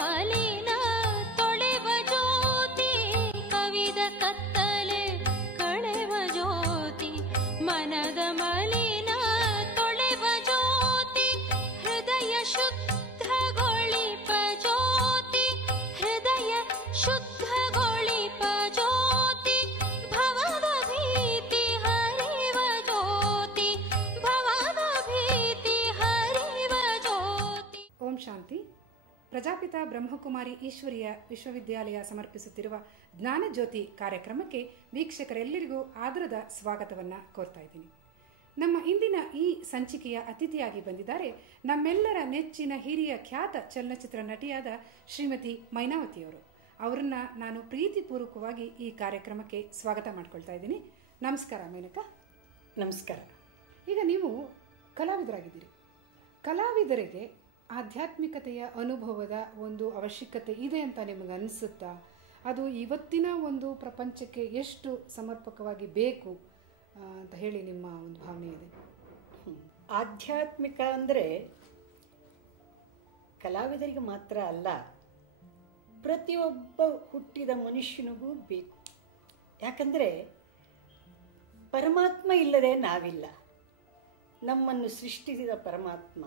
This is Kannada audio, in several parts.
ಮಲಿನ ತೊಳೆವ ಜ್ಯೋತಿ ಕವಿದ ಕತ್ತಲೆ ಕಳೆವ ಜ್ಯೋತಿ ಮನದ ಮಲಿನ ತೊಳೆವ ಜ್ಯೋತಿ ಹೃದಯ ಶುದ್ಧಗೊಳಿಪ ಜ್ಯೋತಿ ಹೃದಯ ಶುದ್ಧಗೊಳಿಪ ಜ್ಯೋತಿ ಭವದ ಭೀತಿ ಹರಿವ ಜ್ಯೋತಿ ಭವದ ಭೀತಿ ಹರಿವ ಜ್ಯೋತಿ. ಓಂ ಶಾಂತಿ. ಪ್ರಜಾಪಿತ ಬ್ರಹ್ಮಕುಮಾರಿ ಈಶ್ವರೀಯ ವಿಶ್ವವಿದ್ಯಾಲಯ ಸಮರ್ಪಿಸುತ್ತಿರುವ ಜ್ಞಾನಜ್ಯೋತಿ ಕಾರ್ಯಕ್ರಮಕ್ಕೆ ವೀಕ್ಷಕರೆಲ್ಲರಿಗೂ ಆದರದ ಸ್ವಾಗತವನ್ನು ಕೋರ್ತಾ ಇದ್ದೀನಿ. ನಮ್ಮ ಇಂದಿನ ಈ ಸಂಚಿಕೆಯ ಅತಿಥಿಯಾಗಿ ಬಂದಿದ್ದಾರೆ ನಮ್ಮೆಲ್ಲರ ನೆಚ್ಚಿನ ಹಿರಿಯ ಖ್ಯಾತ ಚಲನಚಿತ್ರ ನಟಿಯಾದ ಶ್ರೀಮತಿ ಮೈನಾವತಿಯವರು. ಅವರನ್ನ ನಾನು ಪ್ರೀತಿಪೂರ್ವಕವಾಗಿ ಈ ಕಾರ್ಯಕ್ರಮಕ್ಕೆ ಸ್ವಾಗತ ಮಾಡ್ಕೊಳ್ತಾ ಇದ್ದೀನಿ. ನಮಸ್ಕಾರ ಮೇನಕಾ. ನಮಸ್ಕಾರ. ಈಗ ನೀವು ಕಲಾವಿದರಾಗಿದ್ದೀರಿ. ಕಲಾವಿದರಿಗೆ ಆಧ್ಯಾತ್ಮಿಕತೆಯ ಅನುಭವದ ಒಂದು ಅವಶ್ಯಕತೆ ಇದೆ ಅಂತ ನಿಮಗೆ ಅನಿಸುತ್ತಾ? ಅದು ಇವತ್ತಿನ ಒಂದು ಪ್ರಪಂಚಕ್ಕೆ ಎಷ್ಟು ಸಮರ್ಪಕವಾಗಿ ಬೇಕು ಅಂತ ಹೇಳಿ ನಿಮ್ಮ ಒಂದು ಭಾವನೆ ಇದೆ? ಆಧ್ಯಾತ್ಮಿಕ ಅಂದರೆ ಕಲಾವಿದರಿಗೆ ಮಾತ್ರ ಅಲ್ಲ, ಪ್ರತಿಯೊಬ್ಬ ಹುಟ್ಟಿದ ಮನುಷ್ಯನಿಗೂ ಬೇಕು. ಯಾಕಂದರೆ ಪರಮಾತ್ಮ ಇಲ್ಲದೆ ನಾವಿಲ್ಲ. ನಮ್ಮನ್ನು ಸೃಷ್ಟಿಸಿದ ಪರಮಾತ್ಮ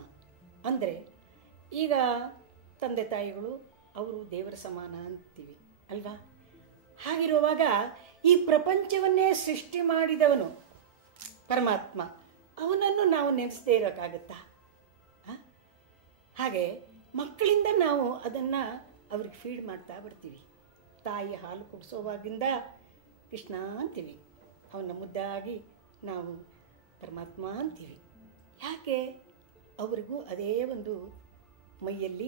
ಅಂದರೆ ಈಗ ತಂದೆ ತಾಯಿಗಳು ಅವರು ದೇವರ ಸಮಾನ ಅಂತೀವಿ ಅಲ್ವಾ? ಹಾಗಿರುವಾಗ ಈ ಪ್ರಪಂಚವನ್ನೇ ಸೃಷ್ಟಿ ಮಾಡಿದವನು ಪರಮಾತ್ಮ, ಅವನನ್ನು ನಾವು ನೆನೆಸದೇ ಇರೋಕ್ಕಾಗತ್ತಾ? ಹಾಗೆ ಮಕ್ಕಳಿಂದ ನಾವು ಅದನ್ನು ಅವ್ರಿಗೆ ಫೀಡ್ ಮಾಡ್ತಾ ಬರ್ತೀವಿ. ತಾಯಿ ಹಾಲು ಕುಡಿಸೋವಾಗಿಂದ ಕೃಷ್ಣ ಅಂತೀವಿ, ಅವನ ಮುದ್ದಾಗಿ ನಾವು ಪರಮಾತ್ಮ ಅಂತೀವಿ. ಯಾಕೆ? ಅವರಿಗೂ ಅದೇ ಒಂದು ಮೈಯಲ್ಲಿ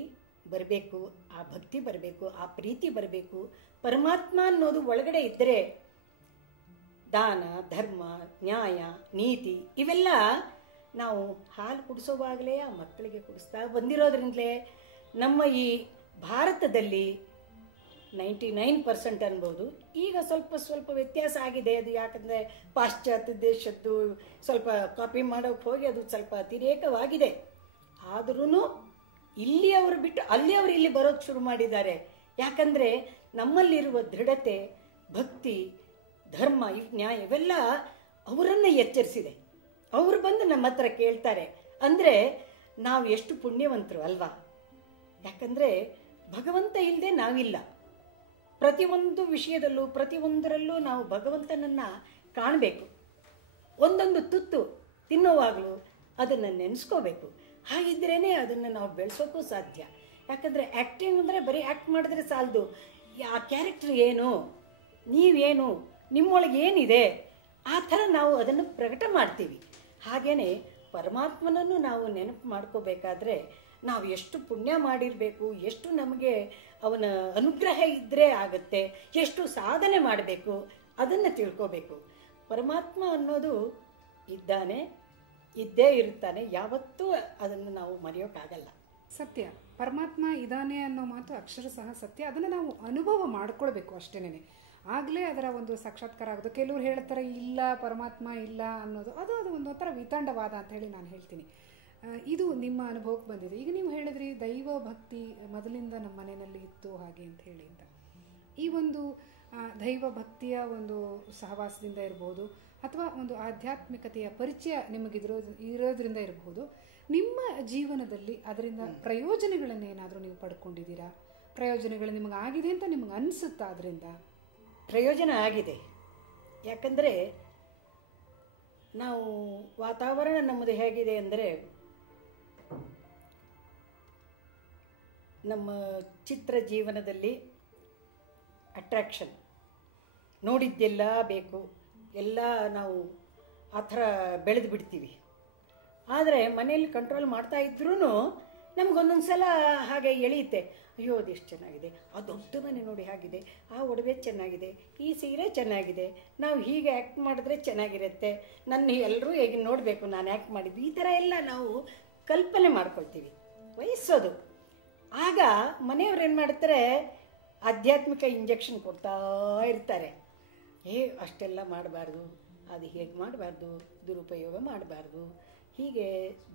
ಬರಬೇಕು, ಆ ಭಕ್ತಿ ಬರಬೇಕು, ಆ ಪ್ರೀತಿ ಬರಬೇಕು. ಪರಮಾತ್ಮ ಅನ್ನೋದು ಒಳಗಡೆ ಇದ್ದರೆ ದಾನ, ಧರ್ಮ, ನ್ಯಾಯ, ನೀತಿ ಇವೆಲ್ಲ ನಾವು ಹಾಲು ಕುಡಿಸೋವಾಗಲೇ ಆ ಮಕ್ಕಳಿಗೆ ಕುಡಿಸ್ತಾ ಬಂದಿರೋದ್ರಿಂದಲೇ ನಮ್ಮ ಈ ಭಾರತದಲ್ಲಿ 99% ಅನ್ಬೋದು. ಈಗ ಸ್ವಲ್ಪ ವ್ಯತ್ಯಾಸ ಆಗಿದೆ. ಅದು ಯಾಕಂದರೆ ಪಾಶ್ಚಾತ್ಯ ದೇಶದ್ದು ಸ್ವಲ್ಪ ಕಾಪಿ ಮಾಡೋಕ್ಕೆ ಹೋಗಿ ಅದು ಸ್ವಲ್ಪ ಅತಿರೇಕವಾಗಿದೆ. ಆದ್ರೂ ಇಲ್ಲಿ ಅವರು ಬಿಟ್ಟು ಅಲ್ಲಿ ಅವರು ಇಲ್ಲಿ ಬರೋಕ್ಕೆ ಶುರು ಮಾಡಿದ್ದಾರೆ. ಯಾಕಂದರೆ ನಮ್ಮಲ್ಲಿರುವ ದೃಢತೆ, ಭಕ್ತಿ, ಧರ್ಮ, ನ್ಯಾಯ ಇವೆಲ್ಲ ಅವರನ್ನು ಎಚ್ಚರಿಸಿದೆ. ಅವರು ಬಂದು ನಮ್ಮ ಹತ್ರ ಕೇಳ್ತಾರೆ ಅಂದರೆ ನಾವು ಎಷ್ಟು ಪುಣ್ಯವಂತರು ಅಲ್ವಾ? ಯಾಕಂದರೆ ಭಗವಂತ ಇಲ್ಲದೆ ನಾವಿಲ್ಲ. ಪ್ರತಿಯೊಂದು ವಿಷಯದಲ್ಲೂ ಪ್ರತಿಯೊಂದರಲ್ಲೂ ನಾವು ಭಗವಂತನನ್ನು ಕಾಣಬೇಕು. ಒಂದೊಂದು ತುತ್ತು ತಿನ್ನುವಾಗಲೂ ಅದನ್ನು ನೆನೆಸ್ಕೋಬೇಕು. ಹಾಗಿದ್ರೇ ಅದನ್ನು ನಾವು ಬೆಳೆಸೋಕ್ಕೂ ಸಾಧ್ಯ. ಯಾಕಂದರೆ ಆ್ಯಕ್ಟಿಂಗ್ ಅಂದರೆ ಬರೀ ಆ್ಯಕ್ಟ್ ಮಾಡಿದ್ರೆ ಸಾಲದು. ಆ ಕ್ಯಾರೆಕ್ಟರ್ ಏನು, ನೀವೇನು, ನಿಮ್ಮೊಳಗೆ ಏನಿದೆ, ಆ ಥರ ನಾವು ಅದನ್ನು ಪ್ರಕಟ ಮಾಡ್ತೀವಿ. ಹಾಗೆಯೇ ಪರಮಾತ್ಮನನ್ನು ನಾವು ನೆನಪು ಮಾಡ್ಕೋಬೇಕಾದ್ರೆ ನಾವು ಎಷ್ಟು ಪುಣ್ಯ ಮಾಡಿರಬೇಕು, ಎಷ್ಟು ನಮಗೆ ಅವನ ಅನುಗ್ರಹ ಇದ್ದರೆ ಆಗುತ್ತೆ, ಎಷ್ಟು ಸಾಧನೆ ಮಾಡಬೇಕು ಅದನ್ನು ತಿಳ್ಕೋಬೇಕು. ಪರಮಾತ್ಮ ಅನ್ನೋದು ಇದ್ದಾನೆ, ಇದ್ದೇ ಇರ್ತಾನೆ, ಯಾವತ್ತೂ ಅದನ್ನು ನಾವು ಮರೆಯೋಕ್ಕಾಗಲ್ಲ. ಸತ್ಯ. ಪರಮಾತ್ಮ ಇದ್ದಾನೆ ಅನ್ನೋ ಮಾತು ಅಕ್ಷರ ಸಹ ಸತ್ಯ. ಅದನ್ನು ನಾವು ಅನುಭವ ಮಾಡ್ಕೊಳ್ಬೇಕು ಅಷ್ಟೇನೆ, ಆಗಲೇ ಅದರ ಒಂದು ಸಾಕ್ಷಾತ್ಕಾರ ಆಗೋದು. ಕೆಲವ್ರು ಹೇಳ್ತಾರೆ ಇಲ್ಲ ಪರಮಾತ್ಮ ಇಲ್ಲ ಅನ್ನೋದು, ಅದು ಒಂದೊಂಥರ ವಿತಂಡವಾದ ಅಂತ ಹೇಳಿ ನಾನು ಹೇಳ್ತೀನಿ. ಇದು ನಿಮ್ಮ ಅನುಭವಕ್ಕೆ ಬಂದಿದೆ. ಈಗ ನೀವು ಹೇಳಿದ್ರಿ ದೈವ ಭಕ್ತಿ ಮೊದಲಿಂದ ನಮ್ಮ ಮನೆಯಲ್ಲಿ ಇತ್ತು ಹಾಗೆ ಅಂತ ಹೇಳಿ ಅಂತ. ಈ ಒಂದು ದೈವ ಭಕ್ತಿಯ ಒಂದು ಸಹವಾಸದಿಂದ ಇರಬಹುದು ಅಥವಾ ಒಂದು ಆಧ್ಯಾತ್ಮಿಕತೆಯ ಪರಿಚಯ ಇರೋದ್ರಿಂದ ಇರಬಹುದು. ನಿಮ್ಮ ಜೀವನದಲ್ಲಿ ಅದರಿಂದ ಪ್ರಯೋಜನಗಳನ್ನೇನಾದರೂ ನೀವು ಪಡ್ಕೊಂಡಿದ್ದೀರಾ? ಪ್ರಯೋಜನಗಳು ನಿಮಗಾಗಿದೆ ಅಂತ ನಿಮಗೆ ಅನಿಸುತ್ತಾ? ಅದರಿಂದ ಪ್ರಯೋಜನ ಆಗಿದೆ. ಯಾಕಂದರೆ ನಾವು ವಾತಾವರಣ ನಮ್ಮದು ಹೇಗಿದೆ ಅಂದರೆ, ನಮ್ಮ ಚಿತ್ರ ಜೀವನದಲ್ಲಿ ಅಟ್ರಾಕ್ಷನ್ ನೋಡಿದ್ದೆಲ್ಲ ಬೇಕು, ಎಲ್ಲ ನಾವು ಆ ಥರ ಬೆಳೆದು ಬಿಡ್ತೀವಿ. ಆದರೆ ಮನೆಯಲ್ಲಿ ಕಂಟ್ರೋಲ್ ಮಾಡ್ತಾ ಇದ್ರೂ ನಮಗೊಂದೊಂದು ಸಲ ಹಾಗೆ ಎಳೆಯುತ್ತೆ. ಅಯ್ಯೋ ಅದೆಷ್ಟು ಚೆನ್ನಾಗಿದೆ, ಆ ದೊಡ್ಡ ಮನೆ ನೋಡಿ ಹಾಗಿದೆ, ಆ ಒಡವೆ ಚೆನ್ನಾಗಿದೆ, ಈ ಸೀರೆ ಚೆನ್ನಾಗಿದೆ, ನಾವು ಹೀಗೆ ಆ್ಯಕ್ಟ್ ಮಾಡಿದ್ರೆ ಚೆನ್ನಾಗಿರುತ್ತೆ, ನನ್ನ ಎಲ್ಲರೂ ಹೇಗೆ ನೋಡಬೇಕು ನಾನು ಆ್ಯಕ್ಟ್ ಮಾಡಿದ್ದು, ಈ ಥರ ಎಲ್ಲ ನಾವು ಕಲ್ಪನೆ ಮಾಡ್ಕೊಳ್ತೀವಿ, ವಹಿಸೋದು. ಆಗ ಮನೆಯವ್ರು ಏನು ಮಾಡ್ತಾರೆ, ಆಧ್ಯಾತ್ಮಿಕ ಇಂಜೆಕ್ಷನ್ ಕೊಡ್ತಾ ಇರ್ತಾರೆ. ಅಷ್ಟೆಲ್ಲ ಮಾಡಬಾರ್ದು, ಅದು ಹೇಗೆ ಮಾಡಬಾರ್ದು, ದುರುಪಯೋಗ ಮಾಡಬಾರ್ದು, ಹೀಗೆ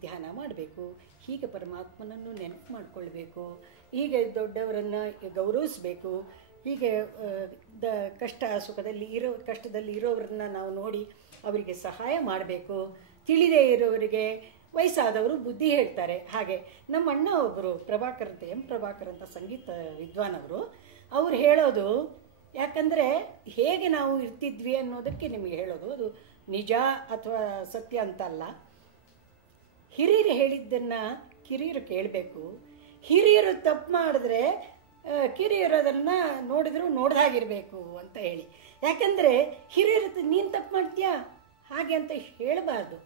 ಧ್ಯಾನ ಮಾಡಬೇಕು, ಹೀಗೆ ಪರಮಾತ್ಮನನ್ನು ನೆನಪು ಮಾಡಿಕೊಳ್ಬೇಕು, ಹೀಗೆ ದೊಡ್ಡವರನ್ನು ಗೌರವಿಸಬೇಕು, ಹೀಗೆ ಕಷ್ಟ ಸುಖದಲ್ಲಿ ಕಷ್ಟದಲ್ಲಿ ಇರೋರನ್ನ ನಾವು ನೋಡಿ ಅವರಿಗೆ ಸಹಾಯ ಮಾಡಬೇಕು, ತಿಳಿದೇ ಇರೋವರಿಗೆ ವಯಸ್ಸಾದವರು ಬುದ್ಧಿ ಹೇಳ್ತಾರೆ. ಹಾಗೆ ನಮ್ಮ ಅಣ್ಣ ಒಬ್ಬರು ಪ್ರಭಾಕರ್ ಅಂತ ಪ್ರಭಾಕರ್ ಅಂತ ಸಂಗೀತ ವಿದ್ವಾನವರು, ಅವ್ರು ಹೇಳೋದು, ಯಾಕಂದರೆ ಹೇಗೆ ನಾವು ಇರ್ತಿದ್ವಿ ಅನ್ನೋದಕ್ಕೆ ನಿಮಗೆ ಹೇಳೋದು, ಅದು ನಿಜ ಅಥವಾ ಸತ್ಯ ಅಂತ ಅಲ್ಲ. ಹಿರಿಯರು ಹೇಳಿದ್ದನ್ನು ಕಿರಿಯರು ಕೇಳಬೇಕು, ಹಿರಿಯರು ತಪ್ಪು ಮಾಡಿದ್ರೆ ಕಿರಿಯರು ಅದನ್ನು ನೋಡಿದ್ರು ನೋಡ್ದಾಗಿರಬೇಕು ಅಂತ ಹೇಳಿ. ಯಾಕಂದರೆ ಹಿರಿಯರು ನೀನು ತಪ್ಪು ಮಾಡ್ತೀಯಾ ಹಾಗೆ ಅಂತ ಹೇಳಬಾರ್ದು,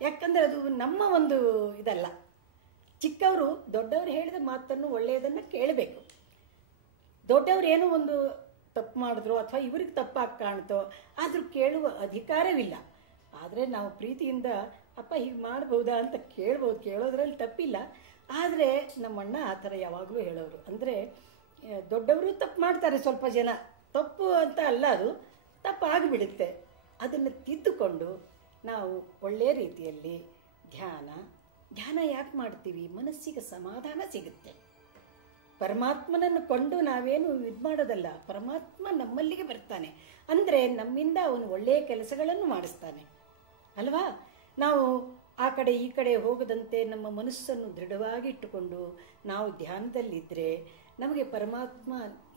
ಯಾಕಂದರೆ ಅದು ನಮ್ಮ ಒಂದು ಇದಲ್ಲ. ಚಿಕ್ಕವರು ದೊಡ್ಡವರು ಹೇಳಿದ ಮಾತನ್ನು ಒಳ್ಳೆಯದನ್ನು ಕೇಳಬೇಕು. ದೊಡ್ಡವರು ಏನೋ ಒಂದು ತಪ್ಪು ಮಾಡಿದ್ರು ಅಥವಾ ಇವ್ರಿಗೆ ತಪ್ಪಾಗಿ ಕಾಣ್ತೋ ಆದರೂ ಕೇಳುವ ಅಧಿಕಾರವಿಲ್ಲ. ಆದರೆ ನಾವು ಪ್ರೀತಿಯಿಂದ ಅಪ್ಪ ಹೀಗೆ ಮಾಡ್ಬೋದಾ ಅಂತ ಕೇಳ್ಬೋದು, ಕೇಳೋದ್ರಲ್ಲಿ ತಪ್ಪಿಲ್ಲ. ಆದರೆ ನಮ್ಮಣ್ಣ ಆ ಥರ ಯಾವಾಗಲೂ ಹೇಳೋರು. ಅಂದರೆ ದೊಡ್ಡವರು ತಪ್ಪು ಮಾಡ್ತಾರೆ, ಸ್ವಲ್ಪ ಜನ ತಪ್ಪು ಅಂತ ಅಲ್ಲ, ಅದು ತಪ್ಪಾಗಿಬಿಡುತ್ತೆ. ಅದನ್ನು ತಿದ್ದುಕೊಂಡು ನಾವು ಒಳ್ಳೆಯ ರೀತಿಯಲ್ಲಿ ಧ್ಯಾನ ಯಾಕೆ ಮಾಡ್ತೀವಿ? ಮನಸ್ಸಿಗೆ ಸಮಾಧಾನ ಸಿಗುತ್ತೆ. ಪರಮಾತ್ಮನನ್ನು ಕೊಂಡು ನಾವೇನು ಇದು ಮಾಡೋದಲ್ಲ, ಪರಮಾತ್ಮ ನಮ್ಮಲ್ಲಿಗೆ ಬರ್ತಾನೆ ಅಂದರೆ ನಮ್ಮಿಂದ ಅವನು ಒಳ್ಳೆಯ ಕೆಲಸಗಳನ್ನು ಮಾಡಿಸ್ತಾನೆ ಅಲ್ವಾ. ನಾವು ಆ ಕಡೆ ಈ ಕಡೆ ಹೋಗದಂತೆ ನಮ್ಮ ಮನಸ್ಸನ್ನು ದೃಢವಾಗಿ ಇಟ್ಟುಕೊಂಡು ನಾವು ಧ್ಯಾನದಲ್ಲಿದ್ದರೆ ನಮಗೆ ಪರಮಾತ್ಮ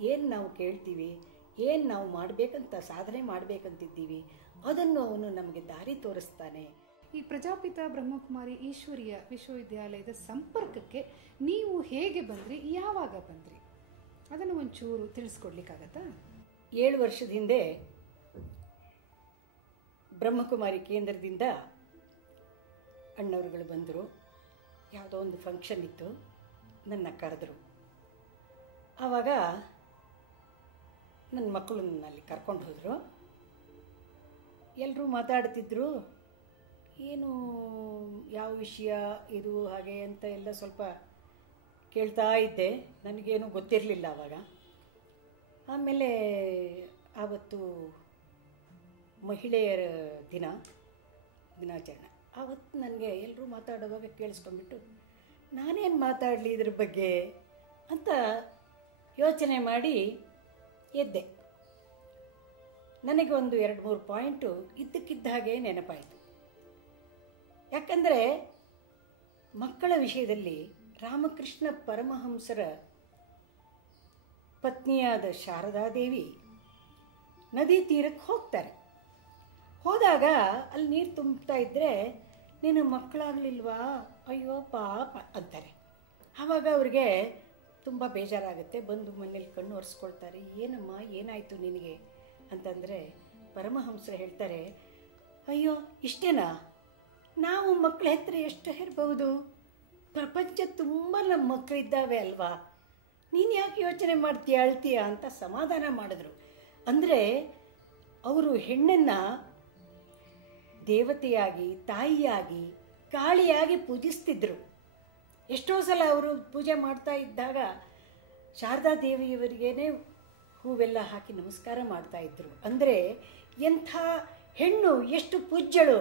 ಏನು ನಾವು ಕೇಳ್ತೀವಿ, ಏನು ನಾವು ಮಾಡಬೇಕಂತ ಸಾಧನೆ ಮಾಡಬೇಕಂತಿದ್ದೀವಿ ಅದನ್ನು ಅವನು ನಮಗೆ ದಾರಿ ತೋರಿಸ್ತಾನೆ. ಈ ಪ್ರಜಾಪಿತ ಬ್ರಹ್ಮಕುಮಾರಿ ಈಶ್ವರೀಯ ವಿಶ್ವವಿದ್ಯಾಲಯದ ಸಂಪರ್ಕಕ್ಕೆ ನೀವು ಹೇಗೆ ಬಂದ್ರಿ, ಯಾವಾಗ ಬಂದ್ರಿ, ಅದನ್ನು ಒಂಚೂರು ತಿಳಿಸ್ಕೊಡ್ಲಿಕ್ಕಾಗತ್ತಾ? 7 ವರ್ಷದ ಹಿಂದೆ ಬ್ರಹ್ಮಕುಮಾರಿ ಕೇಂದ್ರದಿಂದ ಅಣ್ಣವರುಗಳು ಬಂದರು. ಯಾವುದೋ ಒಂದು ಫಂಕ್ಷನ್ ಇತ್ತು, ನನ್ನ ಕರೆದರು. ಆವಾಗ ನನ್ನ ಮಕ್ಕಳು ಅಲ್ಲಿ ಕರ್ಕೊಂಡು ಹೋದರು. ಎಲ್ಲರೂ ಮಾತಾಡ್ತಿದ್ರು, ಏನು ಯಾವ ವಿಷಯ ಇದು ಹಾಗೆ ಅಂತ ಎಲ್ಲ ಸ್ವಲ್ಪ ಕೇಳ್ತಾ ಇದ್ದೆ. ನನಗೇನು ಗೊತ್ತಿರಲಿಲ್ಲ ಆವಾಗ. ಆಮೇಲೆ ಆವತ್ತು ಮಹಿಳೆಯರ ದಿನಾಚರಣೆ, ಆವತ್ತು ನನಗೆ ಎಲ್ಲರೂ ಮಾತಾಡುವಾಗ ಕೇಳಿಸ್ಕೊಂಡ್ಬಿಟ್ಟು ನಾನೇನು ಮಾತಾಡಲಿ ಇದ್ರ ಬಗ್ಗೆ ಅಂತ ಯೋಚನೆ ಮಾಡಿ ಎದ್ದೆ. ನನಗೆ ಒಂದು 2-3 ಪಾಯಿಂಟು ಇದ್ದಕ್ಕಿದ್ದ ಹಾಗೆ ನೆನಪಾಯಿತು. ಯಾಕಂದರೆ ಮಕ್ಕಳ ವಿಷಯದಲ್ಲಿ ರಾಮಕೃಷ್ಣ ಪರಮಹಂಸರ ಪತ್ನಿಯಾದ ಶಾರದಾದೇವಿ ನದಿ ತೀರಕ್ಕೆ ಹೋಗ್ತಾರೆ. ಹೋದಾಗ ಅಲ್ಲಿ ನೀರು ತುಂಬ್ತಾ ಇದ್ದರೆ, ನೀನು ಮಕ್ಕಳಾಗಲಿಲ್ವಾ, ಅಯ್ಯೋ ಪಾಪ ಅಂತಾರೆ. ಆವಾಗ ಅವ್ರಿಗೆ ತುಂಬ ಬೇಜಾರಾಗುತ್ತೆ. ಬಂದು ಮನೇಲಿ ಕಣ್ಣು ಒರೆಸ್ಕೊಳ್ತಾರೆ. ಏನಮ್ಮ ಏನಾಯಿತು ನಿನಗೆ ಅಂತಂದರೆ ಪರಮಹಂಸರು ಹೇಳ್ತಾರೆ, ಅಯ್ಯೋ ಇಷ್ಟೇನಾ, ನಾವು ಮಕ್ಕಳ ಹತ್ರ ಎಷ್ಟು ಇರಬಹುದು, ಪ್ರಪಂಚ ತುಂಬ ನಮ್ಮ ಮಕ್ಕಳಿದ್ದಾವೆ ಅಲ್ವಾ, ನೀನು ಯಾಕೆ ಯೋಚನೆ ಮಾಡ್ತೀಯ ಅಳ್ತೀಯ ಅಂತ ಸಮಾಧಾನ ಮಾಡಿದ್ರು. ಅಂದರೆ ಅವರು ಹೆಣ್ಣನ್ನು ದೇವತೆಯಾಗಿ ತಾಯಿಯಾಗಿ ಕಾಳಿಯಾಗಿ ಪೂಜಿಸ್ತಿದ್ರು. ಎಷ್ಟೋ ಸಲ ಅವರು ಪೂಜೆ ಮಾಡ್ತಾ ಇದ್ದಾಗ ಶಾರದಾ ದೇವಿಯವರಿಗೇನೆ ಹೂವೆಲ್ಲ ಹಾಕಿ ನಮಸ್ಕಾರ ಮಾಡ್ತಾ ಇದ್ರು. ಅಂದರೆ ಎಂಥ ಹೆಣ್ಣು ಎಷ್ಟು ಪೂಜ್ಯಳು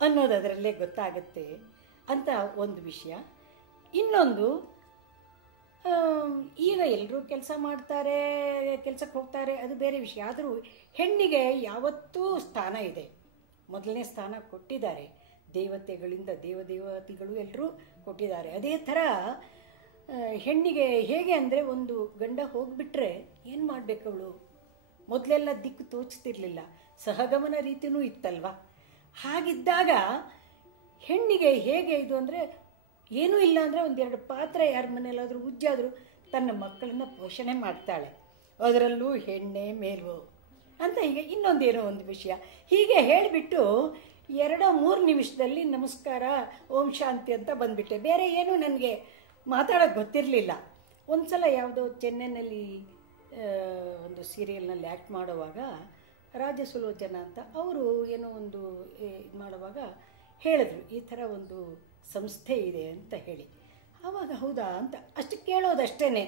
ಅನ್ನೋದು ಅದರಲ್ಲೇ ಗೊತ್ತಾಗುತ್ತೆ ಅಂತ ಒಂದು ವಿಷಯ. ಇನ್ನೊಂದು, ಈಗ ಎಲ್ಲರೂ ಕೆಲಸ ಮಾಡ್ತಾರೆ, ಕೆಲಸಕ್ಕೆ ಹೋಗ್ತಾರೆ, ಅದು ಬೇರೆ ವಿಷಯ. ಆದರೂ ಹೆಣ್ಣಿಗೆ ಯಾವತ್ತೂ ಸ್ಥಾನ ಇದೆ, ಮೊದಲನೇ ಸ್ಥಾನ ಕೊಟ್ಟಿದ್ದಾರೆ. ದೇವತೆಗಳಿಂದ ದೇವದೇವತೆಗಳು ಎಲ್ಲರೂ ಕೊಟ್ಟಿದ್ದಾರೆ. ಅದೇ ಥರ ಹೆಣ್ಣಿಗೆ ಹೇಗೆ ಅಂದರೆ, ಒಂದು ಗಂಡ ಹೋಗಿಬಿಟ್ರೆ ಏನು ಮಾಡಬೇಕು ಅವಳು? ಮೊದಲೆಲ್ಲ ದಿಕ್ಕು ತೋಚ್ತಿರ್ಲಿಲ್ಲ, ಸಹಗಮನ ರೀತಿಯೂ ಇತ್ತಲ್ವ. ಹಾಗಿದ್ದಾಗ ಹೆಣ್ಣಿಗೆ ಹೇಗೆ ಇದು ಅಂದರೆ, ಏನೂ ಇಲ್ಲ ಅಂದರೆ 1-2 ಪಾತ್ರೆ ಯಾರ ಮನೆಯಲ್ಲಾದರೂ ಉಜ್ಜಾದರೂ ತನ್ನ ಮಕ್ಕಳನ್ನು ಪೋಷಣೆ ಮಾಡ್ತಾಳೆ. ಅದರಲ್ಲೂ ಹೆಣ್ಣೆ ಮೇಲು ಅಂತ ಹೀಗೆ ಇನ್ನೊಂದೇನೋ ಒಂದು ವಿಷಯ ಹೀಗೆ ಹೇಳಿಬಿಟ್ಟು 2-3 ನಿಮಿಷದಲ್ಲಿ ನಮಸ್ಕಾರ ಓಂ ಶಾಂತಿ ಅಂತ ಬಂದುಬಿಟ್ಟೆ. ಬೇರೆ ಏನೂ ನನಗೆ ಮಾತಾಡೋಕ್ಕೆ ಗೊತ್ತಿರಲಿಲ್ಲ. ಒಂದು ಸಲ ಯಾವುದೋ ಚೆನ್ನೈನಲ್ಲಿ ಒಂದು ಸೀರಿಯಲ್ನಲ್ಲಿ ಆ್ಯಕ್ಟ್ ಮಾಡುವಾಗ ರಾಜಸುಲೋಚನ ಅಂತ ಅವರು ಏನೋ ಒಂದು ಇದು ಮಾಡುವಾಗ ಹೇಳಿದ್ರು, ಈ ಥರ ಒಂದು ಸಂಸ್ಥೆ ಇದೆ ಅಂತ ಹೇಳಿ. ಆವಾಗ ಹೌದಾ ಅಂತ ಅಷ್ಟು ಕೇಳೋದಷ್ಟೇ,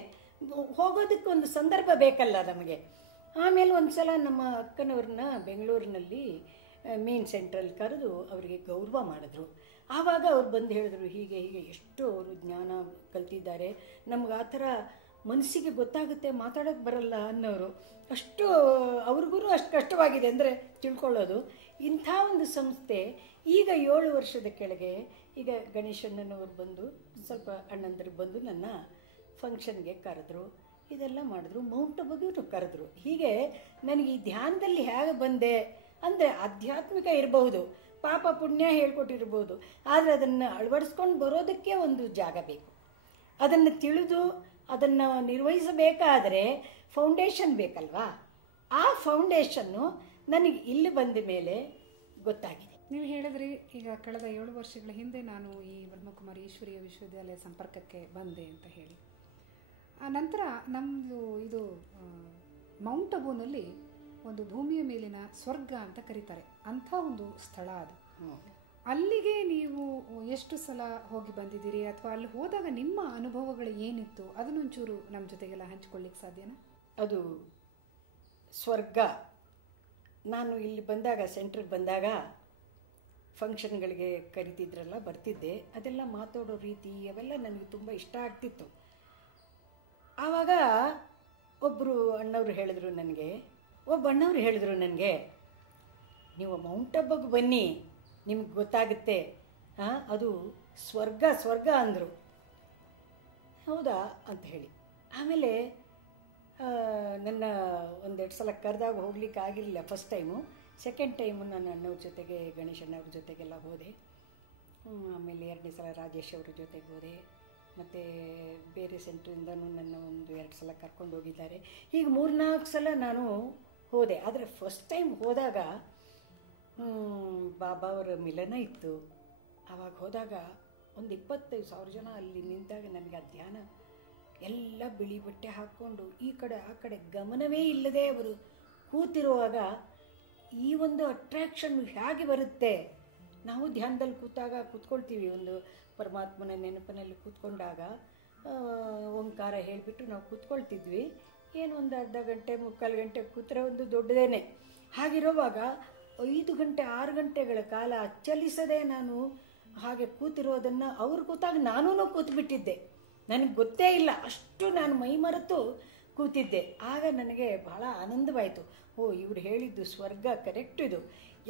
ಹೋಗೋದಕ್ಕೊಂದು ಸಂದರ್ಭ ಬೇಕಲ್ಲ ನಮಗೆ. ಆಮೇಲೆ ಒಂದು ಸಲ ನಮ್ಮ ಅಕ್ಕನವ್ರನ್ನ ಬೆಂಗಳೂರಿನಲ್ಲಿ ಮೇನ್ ಸೆಂಟ್ರಲ್ಲಿ ಕರೆದು ಅವರಿಗೆ ಗೌರವ ಮಾಡಿದ್ರು. ಆವಾಗ ಅವ್ರು ಬಂದು ಹೇಳಿದ್ರು, ಹೀಗೆ ಹೀಗೆ ಎಷ್ಟು ಅವರು ಜ್ಞಾನ ಕಲ್ತಿದ್ದಾರೆ, ನಮ್ಗೆ ಆ ಥರ ಮನಸ್ಸಿಗೆ ಗೊತ್ತಾಗುತ್ತೆ, ಮಾತಾಡೋಕ್ಕೆ ಬರಲ್ಲ ಅನ್ನೋರು. ಅಷ್ಟು ಅವ್ರಿಗೂ ಅಷ್ಟು ಕಷ್ಟವಾಗಿದೆ ಅಂದರೆ ತಿಳ್ಕೊಳ್ಳೋದು. ಇಂಥ ಒಂದು ಸಂಸ್ಥೆ ಈಗ 7 ವರ್ಷದ ಕೆಳಗೆ ಈಗ ಗಣೇಶಣ್ಣನವರು ಬಂದು ಸ್ವಲ್ಪ ಅಣ್ಣಂದರು ಬಂದು ನನ್ನ ಫಂಕ್ಷನ್ಗೆ ಕರೆದ್ರು, ಇದೆಲ್ಲ ಮಾಡಿದ್ರು, ಮೌಂಟ್ ಆಬೂಗೂ ಕರೆದ್ರು. ಹೀಗೆ ನನಗೆ ಈ ಧ್ಯಾನದಲ್ಲಿ ಹೇಗೆ ಬಂದೆ ಅಂದರೆ ಆಧ್ಯಾತ್ಮಿಕ ಇರಬಹುದು, ಪಾಪ ಪುಣ್ಯ ಹೇಳ್ಕೊಟ್ಟಿರ್ಬೋದು, ಆದರೆ ಅದನ್ನು ಅಳವಡಿಸ್ಕೊಂಡು ಬರೋದಕ್ಕೆ ಒಂದು ಜಾಗ ಬೇಕು. ಅದನ್ನು ತಿಳಿದು ಅದನ್ನು ನಿರ್ವಹಿಸಬೇಕಾದರೆ ಫೌಂಡೇಶನ್ ಬೇಕಲ್ವಾ? ಆ ಫೌಂಡೇಶನ್ನು ನನಗೆ ಇಲ್ಲಿ ಬಂದ ಮೇಲೆ ಗೊತ್ತಾಗಿದೆ. ನೀವು ಹೇಳಿದ್ರಿ ಈಗ ಕಳೆದ 7 ವರ್ಷಗಳ ಹಿಂದೆ ನಾನು ಈ ಬ್ರಹ್ಮಕುಮಾರಿ ಈಶ್ವರೀಯ ವಿಶ್ವವಿದ್ಯಾಲಯ ಸಂಪರ್ಕಕ್ಕೆ ಬಂದೆ ಅಂತ ಹೇಳಿ. ಆ ನಂತರ ನಮ್ಮದು ಇದು ಮೌಂಟ್ ಆಬೂನಲ್ಲಿ ಒಂದು ಭೂಮಿಯ ಮೇಲಿನ ಸ್ವರ್ಗ ಅಂತ ಕರೀತಾರೆ, ಅಂಥ ಒಂದು ಸ್ಥಳ ಅದು. ಅಲ್ಲಿಗೆ ನೀವು ಎಷ್ಟು ಸಲ ಹೋಗಿ ಬಂದಿದ್ದೀರಿ, ಅಥವಾ ಅಲ್ಲಿ ಹೋದಾಗ ನಿಮ್ಮ ಅನುಭವಗಳು ಏನಿತ್ತು, ಅದನ್ನೊಂಚೂರು ನಮ್ಮ ಜೊತೆಗೆಲ್ಲ ಹಂಚ್ಕೊಳ್ಳಿಕ್ಕೆ ಸಾಧ್ಯನಾ? ಅದು ಸ್ವರ್ಗ. ನಾನು ಇಲ್ಲಿ ಬಂದಾಗ, ಸೆಂಟ್ರಿಗೆ ಬಂದಾಗ ಫಂಕ್ಷನ್ಗಳಿಗೆ ಕರಿತಿದ್ರಲ್ಲ, ಬರ್ತಿದ್ದೆ. ಅದೆಲ್ಲ ಮಾತಾಡೋ ರೀತಿ ಅವೆಲ್ಲ ನನಗೆ ತುಂಬ ಇಷ್ಟ ಆಗ್ತಿತ್ತು. ಆವಾಗ ಒಬ್ಬರು ಅಣ್ಣವರು ಹೇಳಿದ್ರು ನನಗೆ, ನೀವು ಮೌಂಟ್ ಆಬೂಗೆ ಬನ್ನಿ, ನಿಮ್ಗೆ ಗೊತ್ತಾಗುತ್ತೆ, ಅದು ಸ್ವರ್ಗ ಅಂದರು. ಹೌದಾ ಅಂತ ಹೇಳಿ ಆಮೇಲೆ ನನ್ನ 1-2 ಸಲ ಕರೆದಾಗ ಹೋಗ್ಲಿಕ್ಕೆ ಆಗಿರಲಿಲ್ಲ ಫಸ್ಟ್ ಟೈಮು. ಸೆಕೆಂಡ್ ಟೈಮು ನಾನು ಅಣ್ಣವ್ರ ಜೊತೆಗೆ, ಗಣೇಶಣ್ಣವ್ರ ಜೊತೆಗೆಲ್ಲ ಹೋದೆ. ಆಮೇಲೆ 2ನೇ ಸಲ ರಾಜೇಶ್ ಅವ್ರ ಜೊತೆಗೆ ಹೋದೆ. ಮತ್ತು ಬೇರೆ ಸೆಂಟ್ರಿಂದನೂ ನನ್ನ 1-2 ಸಲ ಕರ್ಕೊಂಡು ಹೋಗಿದ್ದಾರೆ. ಹೀಗೆ 3-4 ಸಲ ನಾನು ಹೋದೆ. ಆದರೆ ಫಸ್ಟ್ ಟೈಮ್ ಹೋದಾಗ ಬಾಬಾ ಅವರ ಮಿಲನ ಇತ್ತು. ಆವಾಗ ಹೋದಾಗ ಒಂದು 25,000 ಜನ ಅಲ್ಲಿ ನಿಂತಾಗ ನನಗೆ ಆ ಧ್ಯಾನ, ಎಲ್ಲ ಬಿಳಿ ಬಟ್ಟೆ ಹಾಕ್ಕೊಂಡು ಈ ಕಡೆ ಆ ಕಡೆ ಗಮನವೇ ಇಲ್ಲದೆ ಅವರು ಕೂತಿರುವಾಗ ಈ ಒಂದು ಅಟ್ರಾಕ್ಷನ್ ಹೇಗೆ ಬರುತ್ತೆ. ನಾವು ಧ್ಯಾನದಲ್ಲಿ ಕೂತ್ಕೊಳ್ತೀವಿ, ಒಂದು ಪರಮಾತ್ಮನ ನೆನಪಿನಲ್ಲಿ ಕೂತ್ಕೊಂಡಾಗ ಓಂಕಾರ ಹೇಳಿಬಿಟ್ಟು ನಾವು ಕೂತ್ಕೊಳ್ತಿದ್ವಿ. ಏನು ಒಂದು ಅರ್ಧ ಗಂಟೆ 3/4 ಗಂಟೆ ಕೂತ್ರೆ ಒಂದು ದೊಡ್ಡದೇನೆ. ಹಾಗಿರುವಾಗ 5 ಗಂಟೆ 6 ಗಂಟೆಗಳ ಕಾಲ ಅಚ್ಚಲಿಸದೆ ನಾನು ಹಾಗೆ ಕೂತಿರೋದನ್ನು ಅವ್ರು ಕೂತಾಗ ನಾನೂ ಕೂತ್ಬಿಟ್ಟಿದ್ದೆ. ನನಗೆ ಗೊತ್ತೇ ಇಲ್ಲ, ಅಷ್ಟು ನಾನು ಮೈಮರೆತು ಕೂತಿದ್ದೆ. ಆಗ ನನಗೆ ಬಹಳ ಆನಂದವಾಯಿತು. ಇವ್ರು ಹೇಳಿದ್ದು ಸ್ವರ್ಗ ಕರೆಕ್ಟ್, ಇದು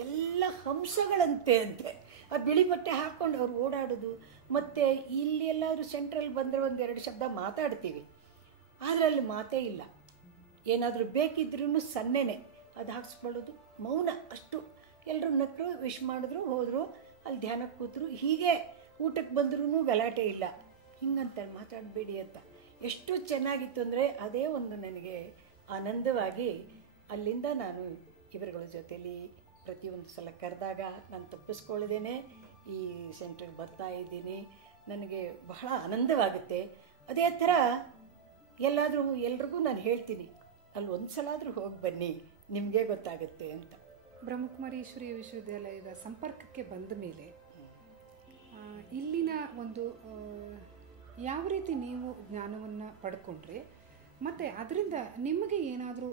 ಎಲ್ಲ ಹಂಸಗಳಂತೆ ಆ ಬಿಳಿ ಬಟ್ಟೆ ಹಾಕ್ಕೊಂಡು ಅವ್ರು ಓಡಾಡೋದು. ಮತ್ತು ಇಲ್ಲಿ ಎಲ್ಲರೂ ಸೆಂಟ್ರಲ್ಲಿ ಬಂದರೆ 1-2 ಶಬ್ದ ಮಾತಾಡ್ತೀವಿ, ಆದರೆ ಅಲ್ಲಿ ಮಾತೇ ಇಲ್ಲ. ಏನಾದರೂ ಬೇಕಿದ್ರೂ ಸನ್ನೆನೆ ಅದು ಹಾಕ್ಸ್ಕೊಳ್ಳೋದು, ಮೌನ ಅಷ್ಟು. ಎಲ್ಲರೂ ನಕ್ಕರು, ವಿಶ್ ಮಾಡಿದ್ರು, ಹೋದರು, ಅಲ್ಲಿ ಧ್ಯಾನಕ್ಕೆ ಕೂತರು. ಹೀಗೆ ಊಟಕ್ಕೆ ಬಂದ್ರೂ ಗಲಾಟೆ ಇಲ್ಲ, ಹಿಂಗಂತ ಮಾತಾಡಬೇಡಿ ಅಂತ. ಎಷ್ಟು ಚೆನ್ನಾಗಿತ್ತು ಅಂದರೆ ಅದೇ ಒಂದು ನನಗೆ ಆನಂದವಾಗಿ ಅಲ್ಲಿಂದ ನಾನು ಇವರುಗಳ ಜೊತೆಯಲ್ಲಿ ಪ್ರತಿಯೊಂದು ಸಲ ಕರೆದಾಗ ನಾನು ತಪ್ಪಿಸ್ಕೊಳ್ಳದೇನೆ ಈ ಸೆಂಟ್ರಿಗೆ ಬರ್ತಾ ಇದ್ದೀನಿ. ನನಗೆ ಬಹಳ ಆನಂದವಾಗುತ್ತೆ. ಅದೇ ಥರ ಎಲ್ರಿಗೂ ನಾನು ಹೇಳ್ತೀನಿ, ಅಲ್ಲಿ ಒಂದು ಸಲ ಆದರೂ ಹೋಗಿ ಬನ್ನಿ, ನಿಮಗೆ ಗೊತ್ತಾಗುತ್ತೆ ಅಂತ. ಬ್ರಹ್ಮಕುಮಾರಿ ಈಶ್ವರೀಯ ವಿಶ್ವವಿದ್ಯಾಲಯದ ಸಂಪರ್ಕಕ್ಕೆ ಬಂದ ಮೇಲೆ ಇಲ್ಲಿನ ಒಂದು ಯಾವ ರೀತಿ ನೀವು ಜ್ಞಾನವನ್ನು ಪಡ್ಕೊಂಡ್ರೆ ಮತ್ತು ಅದರಿಂದ ನಿಮಗೆ ಏನಾದರೂ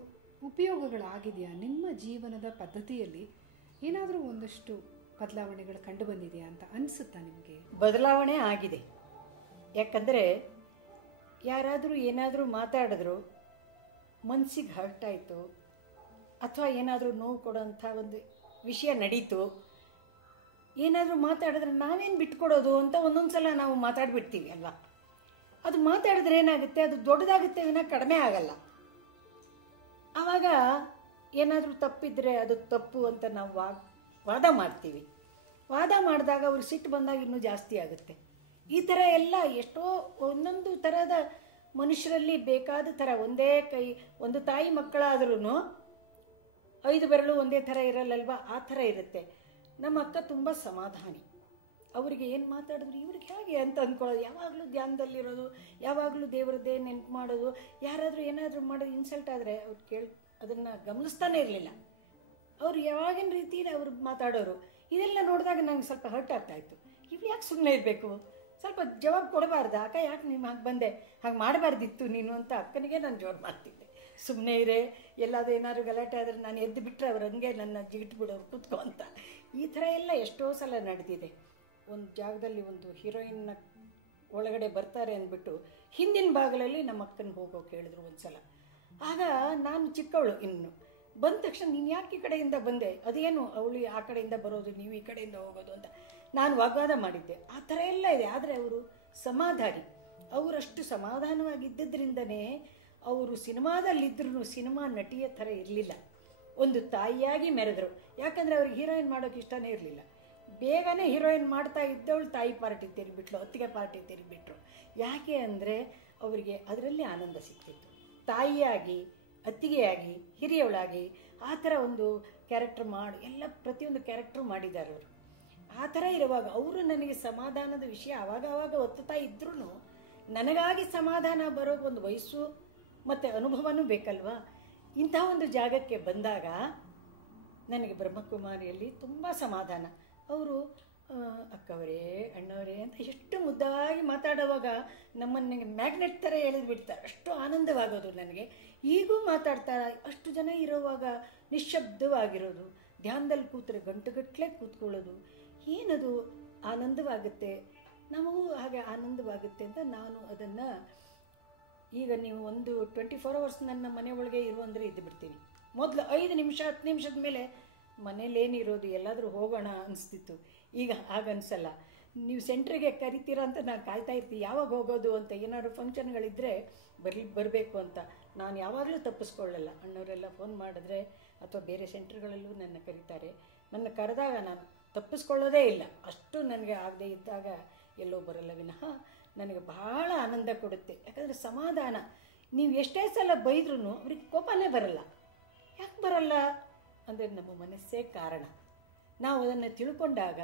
ಉಪಯೋಗಗಳಾಗಿದೆಯಾ? ನಿಮ್ಮ ಜೀವನದ ಪದ್ಧತಿಯಲ್ಲಿ ಏನಾದರೂ ಒಂದಷ್ಟು ಬದಲಾವಣೆಗಳು ಕಂಡು ಬಂದಿದೆಯಾ ಅಂತ ಅನಿಸುತ್ತಾ ನಿಮಗೆ? ಬದಲಾವಣೆ ಆಗಿದೆ. ಯಾಕಂದರೆ ಯಾರಾದರೂ ಏನಾದರೂ ಮಾತಾಡಿದ್ರು ಮನಸ್ಸಿಗೆ ಹರ್ಟ್ ಆಯಿತು, ಅಥವಾ ಏನಾದರೂ ನೋವು ಕೊಡೋಂಥ ಒಂದು ವಿಷಯ ನಡೀತು, ಏನಾದರೂ ಮಾತಾಡಿದ್ರೆ ನಾವೇನು ಬಿಟ್ಕೊಡೋದು ಅಂತ ಒಂದೊಂದು ಸಲ ನಾವು ಮಾತಾಡಿಬಿಡ್ತೀವಿ ಅಲ್ವಾ. ಅದು ಮಾತಾಡಿದ್ರೆ ಏನಾಗುತ್ತೆ, ಅದು ದೊಡ್ಡದಾಗುತ್ತೆ ವಿನ ಕಡಿಮೆ ಆಗಲ್ಲ. ಆವಾಗ ಏನಾದರೂ ತಪ್ಪಿದ್ರೆ ಅದು ತಪ್ಪು ಅಂತ ನಾವು ವಾದ ಮಾಡ್ತೀವಿ. ವಾದ ಮಾಡಿದಾಗ ಅವ್ರಿಗೆ ಸಿಟ್ಟು ಬಂದಾಗ ಇನ್ನೂ ಜಾಸ್ತಿ ಆಗುತ್ತೆ. ಈ ಥರ ಎಲ್ಲ ಎಷ್ಟೋ ಒಂದೊಂದು ಥರದ ಮನುಷ್ಯರಲ್ಲಿ ಬೇಕಾದ ಥರ, ಒಂದೇ ಕೈ ಒಂದು ತಾಯಿ ಮಕ್ಕಳಾದ್ರೂ 5 ಬೆರಳು ಒಂದೇ ಥರ ಇರಲ್ಲಲ್ವ, ಆ ಥರ ಇರುತ್ತೆ. ನಮ್ಮ ಅಕ್ಕ ತುಂಬ ಸಮಾಧಾನಿ. ಅವರಿಗೆ ಏನು ಮಾತಾಡಿದ್ರು ಇವ್ರಿಗೆ ಹೇಗೆ ಅಂತ ಅಂದ್ಕೊಳ್ಳೋದು, ಯಾವಾಗಲೂ ಧ್ಯಾನದಲ್ಲಿರೋದು, ಯಾವಾಗಲೂ ದೇವರದ್ದೇ ನೆನಪು ಮಾಡೋದು. ಯಾರಾದರೂ ಏನಾದರೂ ಮಾಡೋದು ಇನ್ಸಲ್ಟ್ ಆದರೆ ಅವ್ರು ಅದನ್ನು ಗಮನಿಸ್ತಾನೆ ಇರಲಿಲ್ಲ. ಅವರು ಯಾವಾಗಿನ ರೀತಿಯಲ್ಲಿ ಅವರು ಮಾತಾಡೋರು. ಇದೆಲ್ಲ ನೋಡಿದಾಗ ನಂಗೆ ಸ್ವಲ್ಪ ಹರ್ಟ್ ಆಗ್ತಾಯಿತ್ತು. ಇವ್ರು ಯಾಕೆ ಸುಮ್ಮನೆ ಇರಬೇಕು, ಸ್ವಲ್ಪ ಜವಾಬು ಕೊಡಬಾರ್ದು, ಅಕ್ಕ ಯಾಕೆ ನೀವು ಹಾಗೆ ಬಂದೆ, ಹಾಗೆ ಮಾಡಬಾರ್ದಿತ್ತು ನೀನು ಅಂತ ಅಕ್ಕನಿಗೆ ನಾನು ಜೋರು ಮಾಡ್ತಿದ್ದೆ. ಸುಮ್ಮನೆ ಇರೇ, ಎಲ್ಲಾದರೂ ಏನಾದರೂ ಗಲಾಟೆ ಆದರೆ ನಾನು ಎದ್ದು ಬಿಟ್ಟರೆ ಅವ್ರು ಹಂಗೆ ನನ್ನ ಜಿಗಿಟ್ಬಿಡೋರು ಕೂತ್ಕೊ ಅಂತ. ಈ ಥರ ಎಲ್ಲ ಎಷ್ಟೋ ಸಲ ನಡೆದಿದೆ. ಒಂದು ಜಾಗದಲ್ಲಿ ಒಂದು ಹೀರೋಯಿನ್ನ ಒಳಗಡೆ ಬರ್ತಾರೆ ಅಂದ್ಬಿಟ್ಟು ಹಿಂದಿನ ಭಾಗದಲ್ಲಿ ನಮ್ಮ ಅಕ್ಕನ ಹೋಗೋಕೆ ಹೇಳಿದ್ರು ಒಂದು ಸಲ. ಆಗ ನಾನು ಚಿಕ್ಕವಳು ಇನ್ನು ಬಂದ ತಕ್ಷಣ ನೀನು ಯಾಕೆ ಈ ಕಡೆಯಿಂದ ಬಂದೆ, ಅದೇನು ಅವಳು ಆ ಕಡೆಯಿಂದ ಬರೋದು ನೀವು ಈ ಕಡೆಯಿಂದ ಹೋಗೋದು ಅಂತ ನಾನು ವಾಗ್ವಾದ ಮಾಡಿದ್ದೆ. ಆ ಥರ ಎಲ್ಲ ಇದೆ. ಆದರೆ ಅವರು ಸಮಾಧಾನಿ, ಅವರಷ್ಟು ಸಮಾಧಾನವಾಗಿದ್ದದ್ರಿಂದನೇ ಅವರು ಸಿನಿಮಾದಲ್ಲಿದ್ದರೂ ಸಿನಿಮಾ ನಟಿಯ ಥರ ಇರಲಿಲ್ಲ, ಒಂದು ತಾಯಿಯಾಗಿ ಮೆರೆದರು. ಯಾಕಂದರೆ ಅವ್ರಿಗೆ ಹೀರೋಯಿನ್ ಮಾಡೋಕ್ಕೆ ಇಷ್ಟನೇ ಇರಲಿಲ್ಲ. ಬೇಗನೆ ಹೀರೋಯಿನ್ ಮಾಡ್ತಾ ಇದ್ದವಳು ತಾಯಿ ಪಾರ್ಟಿ ತಿರುಗಿಬಿಟ್ಲು, ಅತ್ತಿಗೆ ಪಾರ್ಟಿ ತಿರುಗಿಬಿಟ್ರು. ಯಾಕೆ ಅಂದರೆ ಅವರಿಗೆ ಅದರಲ್ಲಿ ಆನಂದ ಸಿಗ್ತಿತ್ತು. ತಾಯಿಯಾಗಿ, ಅತ್ತಿಗೆಯಾಗಿ, ಹಿರಿಯವಳಾಗಿ ಆ ಥರ ಒಂದು ಕ್ಯಾರೆಕ್ಟರ್ ಮಾಡಿ ಎಲ್ಲ ಪ್ರತಿಯೊಂದು ಕ್ಯಾರೆಕ್ಟ್ರು ಮಾಡಿದ್ದಾರೆ ಅವರು. ಆ ಥರ ಇರುವಾಗ ಅವರು ನನಗೆ ಸಮಾಧಾನದ ವಿಷಯ ಆವಾಗ ಒತ್ತುತ್ತಾ ಇದ್ರೂ ನನಗಾಗಿ ಸಮಾಧಾನ ಬರೋದು ಒಂದು ವಯಸ್ಸು ಮತ್ತು ಅನುಭವನೂ ಬೇಕಲ್ವಾ. ಇಂಥ ಒಂದು ಜಾಗಕ್ಕೆ ಬಂದಾಗ ನನಗೆ ಬ್ರಹ್ಮಕುಮಾರಿಯಲ್ಲಿ ತುಂಬ ಸಮಾಧಾನ. ಅವರು ಅಕ್ಕವರೇ, ಅಣ್ಣವರೇ ಅಂತ ಎಷ್ಟು ಮುದ್ದಾಗಿ ಮಾತಾಡುವಾಗ ನಮ್ಮನ್ನು ಮ್ಯಾಗ್ನೆಟ್ ಥರ ಎಳೆದು ಬಿಡ್ತಾರೆ. ಅಷ್ಟು ಆನಂದವಾಗೋದು ನನಗೆ. ಈಗೂ ಮಾತಾಡ್ತಾರೆ. ಅಷ್ಟು ಜನ ಇರೋವಾಗ ನಿಶ್ಶಬ್ದವಾಗಿರೋದು, ಧ್ಯಾನದಲ್ಲಿ ಕೂತ್ರೆ ಗಂಟುಗಟ್ಟಲೆ ಕೂತ್ಕೊಳ್ಳೋದು, ಏನದು ಆನಂದವಾಗುತ್ತೆ. ನಮಗೂ ಹಾಗೆ ಆನಂದವಾಗುತ್ತೆ ಅಂತ ನಾನು ಅದನ್ನು ಈಗ ನೀವು ಒಂದು 24 hours ನನ್ನ ಮನೆ ಒಳಗೆ ಇರು ಅಂದರೆ ಇದ್ದು ಬಿಡ್ತೀನಿ. ಮೊದಲು 5 ನಿಮಿಷ 10 ನಿಮಿಷದ ಮೇಲೆ ಮನೇಲೇನಿರೋದು ಎಲ್ಲಾದರೂ ಹೋಗೋಣ ಅನಿಸ್ತಿತ್ತು. ಈಗ ಹಾಗನ್ಸಲ್ಲ. ನೀವು ಸೆಂಟ್ರಿಗೆ ಕರಿತೀರಾ ಅಂತ ನಾನು ಕಾಯ್ತಾ ಇರ್ತೀನಿ, ಯಾವಾಗ ಹೋಗೋದು ಅಂತ. ಏನಾದ್ರು ಫಂಕ್ಷನ್ಗಳಿದ್ದರೆ ಬರಬೇಕು ಅಂತ ನಾನು ಯಾವಾಗಲೂ ತಪ್ಪಿಸ್ಕೊಳ್ಳಲ್ಲ. ಅಣ್ಣವರೆಲ್ಲ ಫೋನ್ ಮಾಡಿದ್ರೆ ಅಥವಾ ಬೇರೆ ಸೆಂಟ್ರ್ಗಳಲ್ಲೂ ನನ್ನ ಕರೀತಾರೆ. ನನ್ನ ಕರೆದಾಗ ನಾನು ತಪ್ಪಿಸ್ಕೊಳ್ಳೋದೇ ಇಲ್ಲ. ಅಷ್ಟು ನನಗೆ ಆಗದೆ ಇದ್ದಾಗ ಎಲ್ಲೋ ಬರಲ್ಲ ವಿನಃ ನನಗೆ ಬಹಳ ಆನಂದ ಕೊಡುತ್ತೆ. ಯಾಕಂದರೆ ಸಮಾಧಾನ. ನೀವು ಎಷ್ಟೇ ಸಲ ಬೈದ್ರೂ ಅವ್ರಿಗೆ ಕೋಪನೇ ಬರಲ್ಲ. ಯಾಕೆ ಬರಲ್ಲ ಅಂದರೆ ನಮ್ಮ ಮನಸ್ಸೇ ಕಾರಣ. ನಾವು ಅದನ್ನು ತಿಳ್ಕೊಂಡಾಗ,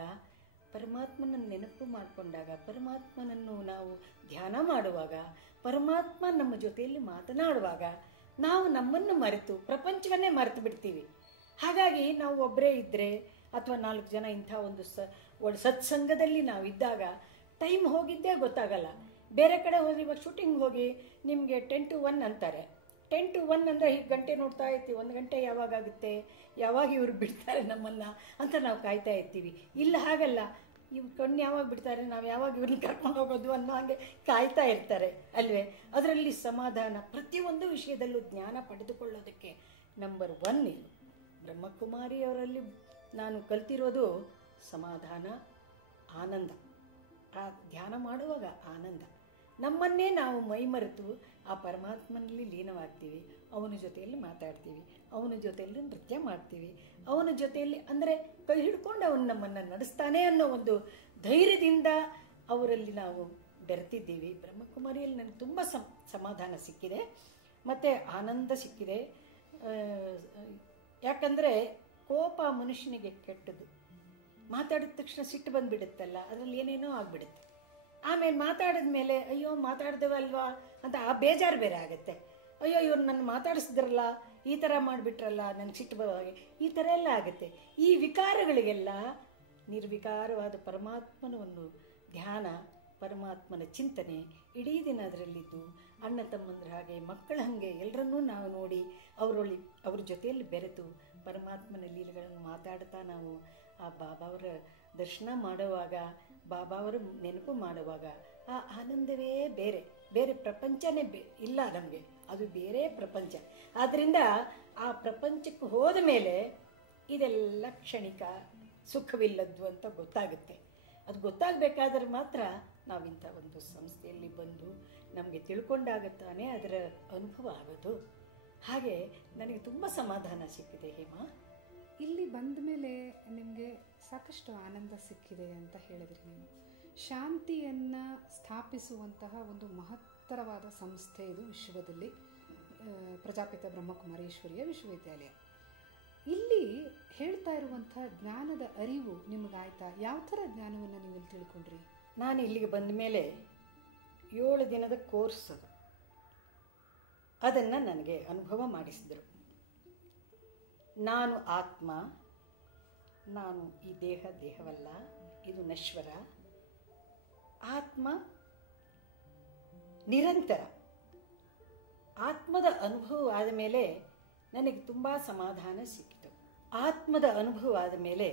ಪರಮಾತ್ಮನನ್ನು ನೆನಪು ಮಾಡಿಕೊಂಡಾಗ, ಪರಮಾತ್ಮನನ್ನು ನಾವು ಧ್ಯಾನ ಮಾಡುವಾಗ, ಪರಮಾತ್ಮ ನಮ್ಮ ಜೊತೆಯಲ್ಲಿ ಮಾತನಾಡುವಾಗ ನಾವು ನಮ್ಮನ್ನು ಮರೆತು ಪ್ರಪಂಚವನ್ನೇ ಮರೆತು ಬಿಡ್ತೀವಿ. ಹಾಗಾಗಿ ನಾವು ಒಬ್ಬರೇ ಇದ್ದರೆ ಅಥವಾ 4 ಜನ ಇಂಥ ಒಂದು ಸತ್ಸಂಗದಲ್ಲಿ ನಾವು ಇದ್ದಾಗ ಟೈಮ್ ಹೋಗಿದ್ದೇ ಗೊತ್ತಾಗಲ್ಲ. ಬೇರೆ ಕಡೆ ಹೋಗಿ, ಇವಾಗ ಶೂಟಿಂಗ್ ಹೋಗಿ ನಿಮಗೆ 10 to 1 ಅಂತಾರೆ. 10 to 1 ಅಂದರೆ ಹೀಗೆ ಗಂಟೆ ನೋಡ್ತಾ ಇರ್ತೀವಿ. 1 ಗಂಟೆ ಯಾವಾಗುತ್ತೆ, ಯಾವಾಗ ಇವರು ಬಿಡ್ತಾರೆ ನಮ್ಮನ್ನು ಅಂತ ನಾವು ಕಾಯ್ತಾ ಇರ್ತೀವಿ. ಇಲ್ಲ ಹಾಗಲ್ಲ, ಇವ್ರು ಕಣ್ಣು ಯಾವಾಗ ಬಿಡ್ತಾರೆ, ನಾವು ಯಾವಾಗ ಇವ್ರನ್ನ ಕರ್ಕೊಂಡು ಹೋಗೋದು ಅನ್ನೋ ಹಾಗೆ ಕಾಯ್ತಾ ಇರ್ತಾರೆ ಅಲ್ವೇ. ಅದರಲ್ಲಿ ಸಮಾಧಾನ. ಪ್ರತಿಯೊಂದು ವಿಷಯದಲ್ಲೂ ಜ್ಞಾನ ಪಡೆದುಕೊಳ್ಳೋದಕ್ಕೆ ನಂಬರ್ 1 ಇದು. ಬ್ರಹ್ಮಕುಮಾರಿಯವರಲ್ಲಿ ನಾನು ಕಲ್ತಿರೋದು ಸಮಾಧಾನ, ಆನಂದ. ಆ ಧ್ಯಾನ ಮಾಡುವಾಗ ಆನಂದ. ನಮ್ಮನ್ನೇ ನಾವು ಮೈಮರೆತು ಆ ಪರಮಾತ್ಮನಲ್ಲಿ ಲೀನವಾಗ್ತೀವಿ. ಅವನ ಜೊತೆಯಲ್ಲಿ ಮಾತಾಡ್ತೀವಿ, ಅವನ ಜೊತೆಯಲ್ಲಿ ನೃತ್ಯ ಮಾಡ್ತೀವಿ, ಅವನ ಜೊತೆಯಲ್ಲಿ ಅಂದರೆ ಕೈ ಹಿಡ್ಕೊಂಡು ಅವನು ನಮ್ಮನ್ನು ನಡೆಸ್ತಾನೆ ಅನ್ನೋ ಒಂದು ಧೈರ್ಯದಿಂದ ಅವರಲ್ಲಿ ನಾವು ಬೆರೆತಿದ್ದೀವಿ. ಬ್ರಹ್ಮಕುಮಾರಿಯಲ್ಲಿ ನನಗೆ ತುಂಬ ಸಮಾಧಾನ ಸಿಕ್ಕಿದೆ ಮತ್ತು ಆನಂದ ಸಿಕ್ಕಿದೆ. ಯಾಕಂದರೆ ಕೋಪ ಮನುಷ್ಯನಿಗೆ ಕೆಟ್ಟದ್ದು. ಮಾತಾಡಿದ ತಕ್ಷಣ ಸಿಟ್ಟು ಬಂದುಬಿಡುತ್ತಲ್ಲ, ಅದರಲ್ಲಿ ಏನೇನೋ ಆಗಿಬಿಡುತ್ತೆ. ಆಮೇಲೆ ಮಾತಾಡಿದ ಮೇಲೆ ಅಯ್ಯೋ ಮಾತಾಡ್ದೇವಲ್ವಾ ಅಂತ ಆ ಬೇಜಾರು ಬೇರೆ ಆಗುತ್ತೆ. ಅಯ್ಯೋ ಇವ್ರು ನನ್ನ ಮಾತಾಡಿಸಿದ್ರಲ್ಲ, ಈ ಥರ ಮಾಡಿಬಿಟ್ರಲ್ಲ, ನನಗೆ ಸಿಟ್ಟು ಬರುವಾಗೆ, ಈ ಥರ ಎಲ್ಲ ಆಗುತ್ತೆ. ಈ ವಿಕಾರಗಳಿಗೆಲ್ಲ ನಿರ್ವಿಕಾರವಾದ ಪರಮಾತ್ಮನ ಒಂದು ಧ್ಯಾನ, ಪರಮಾತ್ಮನ ಚಿಂತನೆ ಇಡೀ ದಿನ ಅದರಲ್ಲಿದ್ದು, ಅಣ್ಣ ತಮ್ಮಂದ್ರ ಹಾಗೆ, ಮಕ್ಕಳ ಹಾಗೆ ಎಲ್ಲರನ್ನೂ ನಾವು ನೋಡಿ ಅವ್ರ ಜೊತೆಯಲ್ಲಿ ಬೆರೆತು ಪರಮಾತ್ಮನ ಲೀಲೆಗಳನ್ನು ಮಾತಾಡ್ತಾ ನಾವು ಆ ಬಾಬಾವರ ದರ್ಶನ ಮಾಡುವಾಗ, ಬಾಬಾವರ ನೆನಪು ಮಾಡುವಾಗ ಆ ಆನಂದವೇ ಬೇರೆ. ಬೇರೆ ಪ್ರಪಂಚನೇ ಇಲ್ಲ ನಮಗೆ, ಅದು ಬೇರೆ ಪ್ರಪಂಚ. ಆದ್ದರಿಂದ ಆ ಪ್ರಪಂಚಕ್ಕೆ ಹೋದ ಮೇಲೆ ಇದೆಲ್ಲ ಕ್ಷಣಿಕ, ಸುಖವಿಲ್ಲದ್ದು ಅಂತ ಗೊತ್ತಾಗುತ್ತೆ. ಅದು ಗೊತ್ತಾಗಬೇಕಾದ್ರೆ ಮಾತ್ರ ನಾವಿಂಥ ಒಂದು ಸಂಸ್ಥೆಯಲ್ಲಿ ಬಂದು ನಮಗೆ ತಿಳ್ಕೊಂಡಾಗುತ್ತಾನೆ ಅದರ ಅನುಭವ ಆಗೋದು. ಹಾಗೆ ನನಗೆ ತುಂಬ ಸಮಾಧಾನ ಸಿಕ್ಕಿದೆ ಹೇಮಾ. ಇಲ್ಲಿ ಬಂದ ಮೇಲೆ ನಿಮಗೆ ಸಾಕಷ್ಟು ಆನಂದ ಸಿಕ್ಕಿದೆ ಅಂತ ಹೇಳಿದ್ರಿ ನೀವು. ಶಾಂತಿಯನ್ನು ಸ್ಥಾಪಿಸುವಂತಹ ಒಂದು ಮಹತ್ತರವಾದ ಸಂಸ್ಥೆ ಇದು ವಿಶ್ವದಲ್ಲಿ, ಪ್ರಜಾಪಿತ ಬ್ರಹ್ಮಕುಮಾರೀಶ್ವರಿಯ ವಿಶ್ವವಿದ್ಯಾಲಯ. ಇಲ್ಲಿ ಹೇಳ್ತಾ ಇರುವಂಥ ಜ್ಞಾನದ ಅರಿವು ನಿಮಗಾಯ್ತಾ? ಯಾವ ಥರ ಜ್ಞಾನವನ್ನು ನೀವು ಇಲ್ಲಿ ತಿಳ್ಕೊಂಡ್ರಿ? ನಾನು ಇಲ್ಲಿಗೆ ಬಂದ ಮೇಲೆ 7 ದಿನದ ಕೋರ್ಸ್ ಅದು, ಅದನ್ನು ನನಗೆ ಅನುಭವ ಮಾಡಿಸಿದರು. ನಾನು ಆತ್ಮ, ನಾನು ಈ ದೇಹವಲ್ಲ, ಇದು ನಶ್ವರ. ಆತ್ಮ ನಿರಂತರ. ಆತ್ಮದ ಅನುಭವ ಆದ ಮೇಲೆ ನನಗೆ ತುಂಬ ಸಮಾಧಾನ ಸಿಕ್ಕಿತು. ಆತ್ಮದ ಅನುಭವ ಆದ ಮೇಲೆ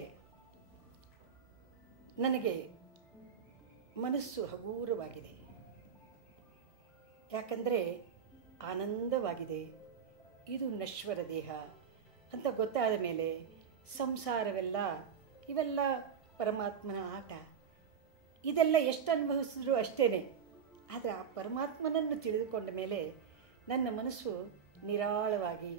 ನನಗೆ ಮನಸ್ಸು ಹಗೂರವಾಗಿದೆ. ಯಾಕಂದರೆ ಆನಂದವಾಗಿದೆ. ಇದು ನಶ್ವರ ದೇಹ ಅಂತ ಗೊತ್ತಾದ ಮೇಲೆ ಸಂಸಾರವೆಲ್ಲ ಇವೆಲ್ಲ ಪರಮಾತ್ಮನ ಆಟ. ಇದೆಲ್ಲ ಎಷ್ಟು ಅನುಭವಿಸಿದ್ರು ಅಷ್ಟೇ. ಆದರೆ ಆ ಪರಮಾತ್ಮನನ್ನು ತಿಳಿದುಕೊಂಡ ಮೇಲೆ ನನ್ನ ಮನಸ್ಸು ನಿರಾಳವಾಗಿ